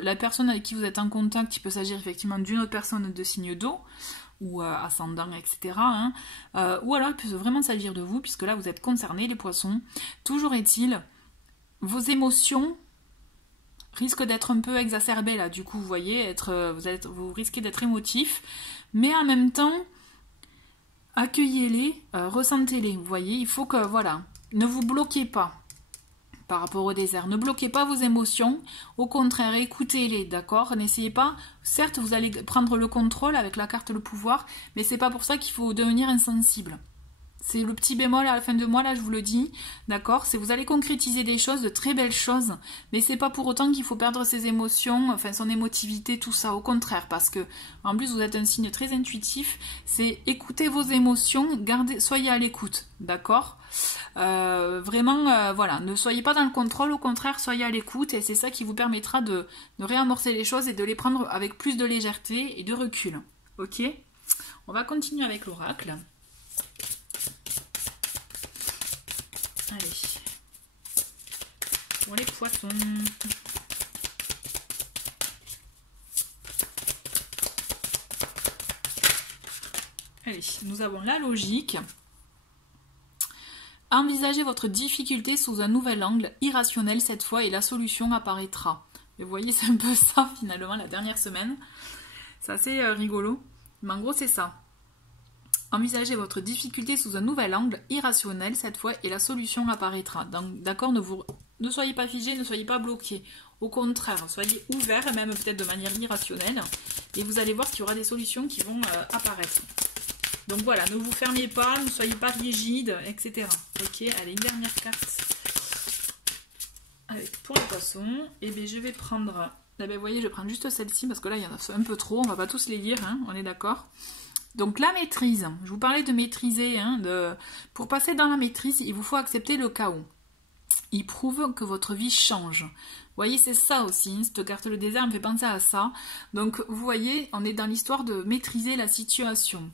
la personne avec qui vous êtes en contact, il peut s'agir effectivement d'une autre personne de signe d'eau, ou ascendant, etc. Hein. Ou alors il peut vraiment s'agir de vous, puisque là vous êtes concernés, les poissons. Toujours est-il, vos émotions risquent d'être un peu exacerbées là, du coup, vous voyez, vous risquez d'être émotif, mais en même temps, accueillez-les, ressentez-les, vous voyez, il faut que, voilà, ne vous bloquez pas par rapport au désert, ne bloquez pas vos émotions, au contraire, écoutez-les, d'accord, n'essayez pas, certes, vous allez prendre le contrôle avec la carte le pouvoir, mais c'est pas pour ça qu'il faut devenir insensible. C'est le petit bémol à la fin de mois, là je vous le dis, d'accord? C'est vous allez concrétiser des choses, de très belles choses, mais c'est pas pour autant qu'il faut perdre ses émotions, enfin son émotivité, tout ça, au contraire, parce que en plus vous êtes un signe très intuitif, c'est écoutez vos émotions, soyez à l'écoute, d'accord? Vraiment, voilà, ne soyez pas dans le contrôle, au contraire, soyez à l'écoute, et c'est ça qui vous permettra de réamorcer les choses et de les prendre avec plus de légèreté et de recul, ok? On va continuer avec l'oracle. Allez, pour les poissons. Allez, nous avons la logique. Envisagez votre difficulté sous un nouvel angle, irrationnel cette fois, et la solution apparaîtra. Et vous voyez, c'est un peu ça finalement la dernière semaine. C'est assez rigolo. Mais en gros, c'est ça. Envisagez votre difficulté sous un nouvel angle, irrationnel cette fois, et la solution apparaîtra. Donc, d'accord, ne soyez pas figé, ne soyez pas bloqué. Au contraire, soyez ouvert, même peut-être de manière irrationnelle, et vous allez voir qu'il y aura des solutions qui vont apparaître. Donc voilà, ne vous fermez pas, ne soyez pas rigide, etc. Ok, allez, une dernière carte. Pour les poissons, et bien je vais prendre... Là, ben, vous voyez, je vais prendre juste celle-ci, parce que là, il y en a un peu trop, on va pas tous les lire, hein, on est d'accord? Donc la maîtrise, je vous parlais de maîtriser, hein, pour passer dans la maîtrise, il vous faut accepter le chaos. Il prouve que votre vie change. Vous voyez, c'est ça aussi, cette carte le désert me fait penser à ça. Donc vous voyez, on est dans l'histoire de maîtriser la situation.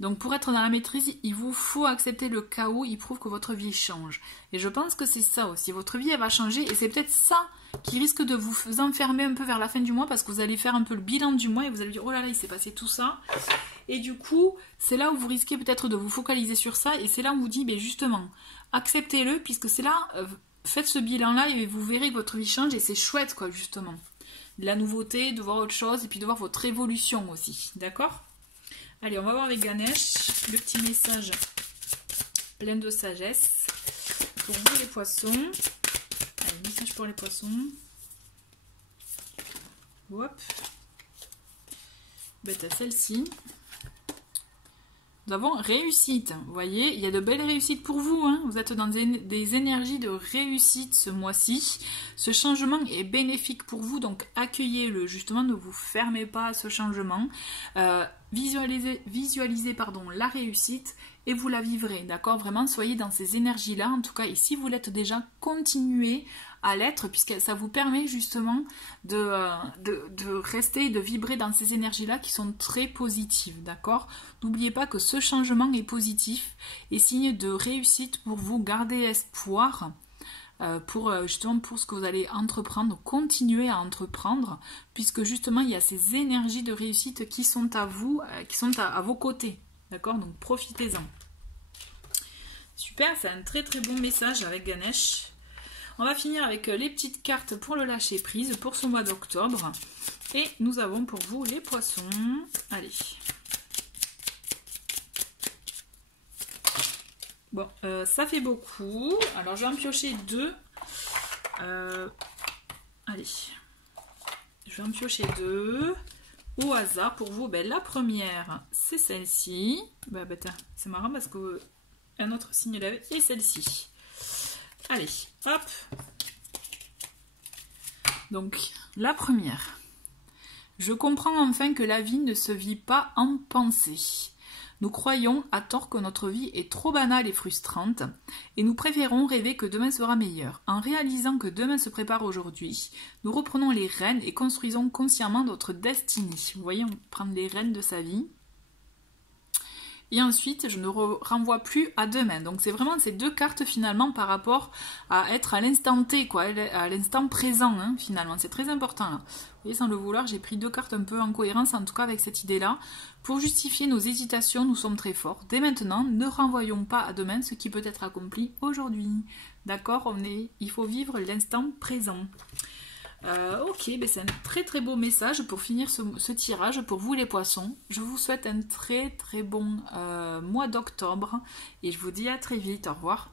Donc pour être dans la maîtrise, il vous faut accepter le chaos, il prouve que votre vie change. Et je pense que c'est ça aussi, votre vie elle va changer et c'est peut-être ça qui risque de vous enfermer un peu vers la fin du mois parce que vous allez faire un peu le bilan du mois et vous allez dire oh là là il s'est passé tout ça. Et du coup c'est là où vous risquez peut-être de vous focaliser sur ça et c'est là où on vous dit ben justement acceptez-le puisque c'est là, faites ce bilan là et vous verrez que votre vie change et c'est chouette quoi justement. De la nouveauté, de voir autre chose et puis de voir votre évolution aussi, d'accord ? Allez, on va voir avec Ganesh, le petit message plein de sagesse pour vous les poissons. Allez, message pour les poissons. Hop. Ben, t'as celle-ci. Nous avons réussite. Vous voyez, il y a de belles réussites pour vous. Hein. Vous êtes dans des énergies de réussite ce mois-ci. Ce changement est bénéfique pour vous, donc accueillez-le. Justement, ne vous fermez pas à ce changement. Visualisez la réussite et vous la vivrez. D'accord ? Vraiment, soyez dans ces énergies-là. En tout cas, et si vous l'êtes déjà, continuez à l'être, puisque ça vous permet justement de rester et de vibrer dans ces énergies-là qui sont très positives, d'accord ? N'oubliez pas que ce changement est positif et signe de réussite pour vous. Gardez espoir justement pour ce que vous allez entreprendre, continuez à entreprendre, puisque justement il y a ces énergies de réussite qui sont à vous, qui sont à vos côtés, d'accord ? Donc profitez-en. Super, c'est un très très bon message avec Ganesh. On va finir avec les petites cartes pour le lâcher prise pour ce mois d'octobre. Et nous avons pour vous les poissons. Allez. Bon, ça fait beaucoup. Alors, je vais en piocher deux. Allez. Je vais en piocher deux. Au hasard pour vous. Ben, la première, c'est celle-ci. Ben, c'est marrant parce que un autre signe là et celle-ci. Allez, hop. Donc, la première. Je comprends enfin que la vie ne se vit pas en pensée. Nous croyons à tort que notre vie est trop banale et frustrante, et nous préférons rêver que demain sera meilleur. En réalisant que demain se prépare aujourd'hui, nous reprenons les rênes et construisons consciemment notre destinée. Vous voyez, on prend les rênes de sa vie. Et ensuite, je ne renvoie plus à demain. Donc, c'est vraiment ces deux cartes, finalement, par rapport à être à l'instant T, quoi, à l'instant présent, hein, finalement. C'est très important, là. Vous voyez, sans le vouloir, j'ai pris deux cartes un peu en cohérence, en tout cas, avec cette idée-là. Pour justifier nos hésitations, nous sommes très forts. Dès maintenant, ne renvoyons pas à demain ce qui peut être accompli aujourd'hui. D'accord ? Il faut vivre l'instant présent. Ok, ben c'est un très très beau message pour finir ce tirage pour vous les poissons. Je vous souhaite un très très bon mois d'octobre et je vous dis à très vite. Au revoir.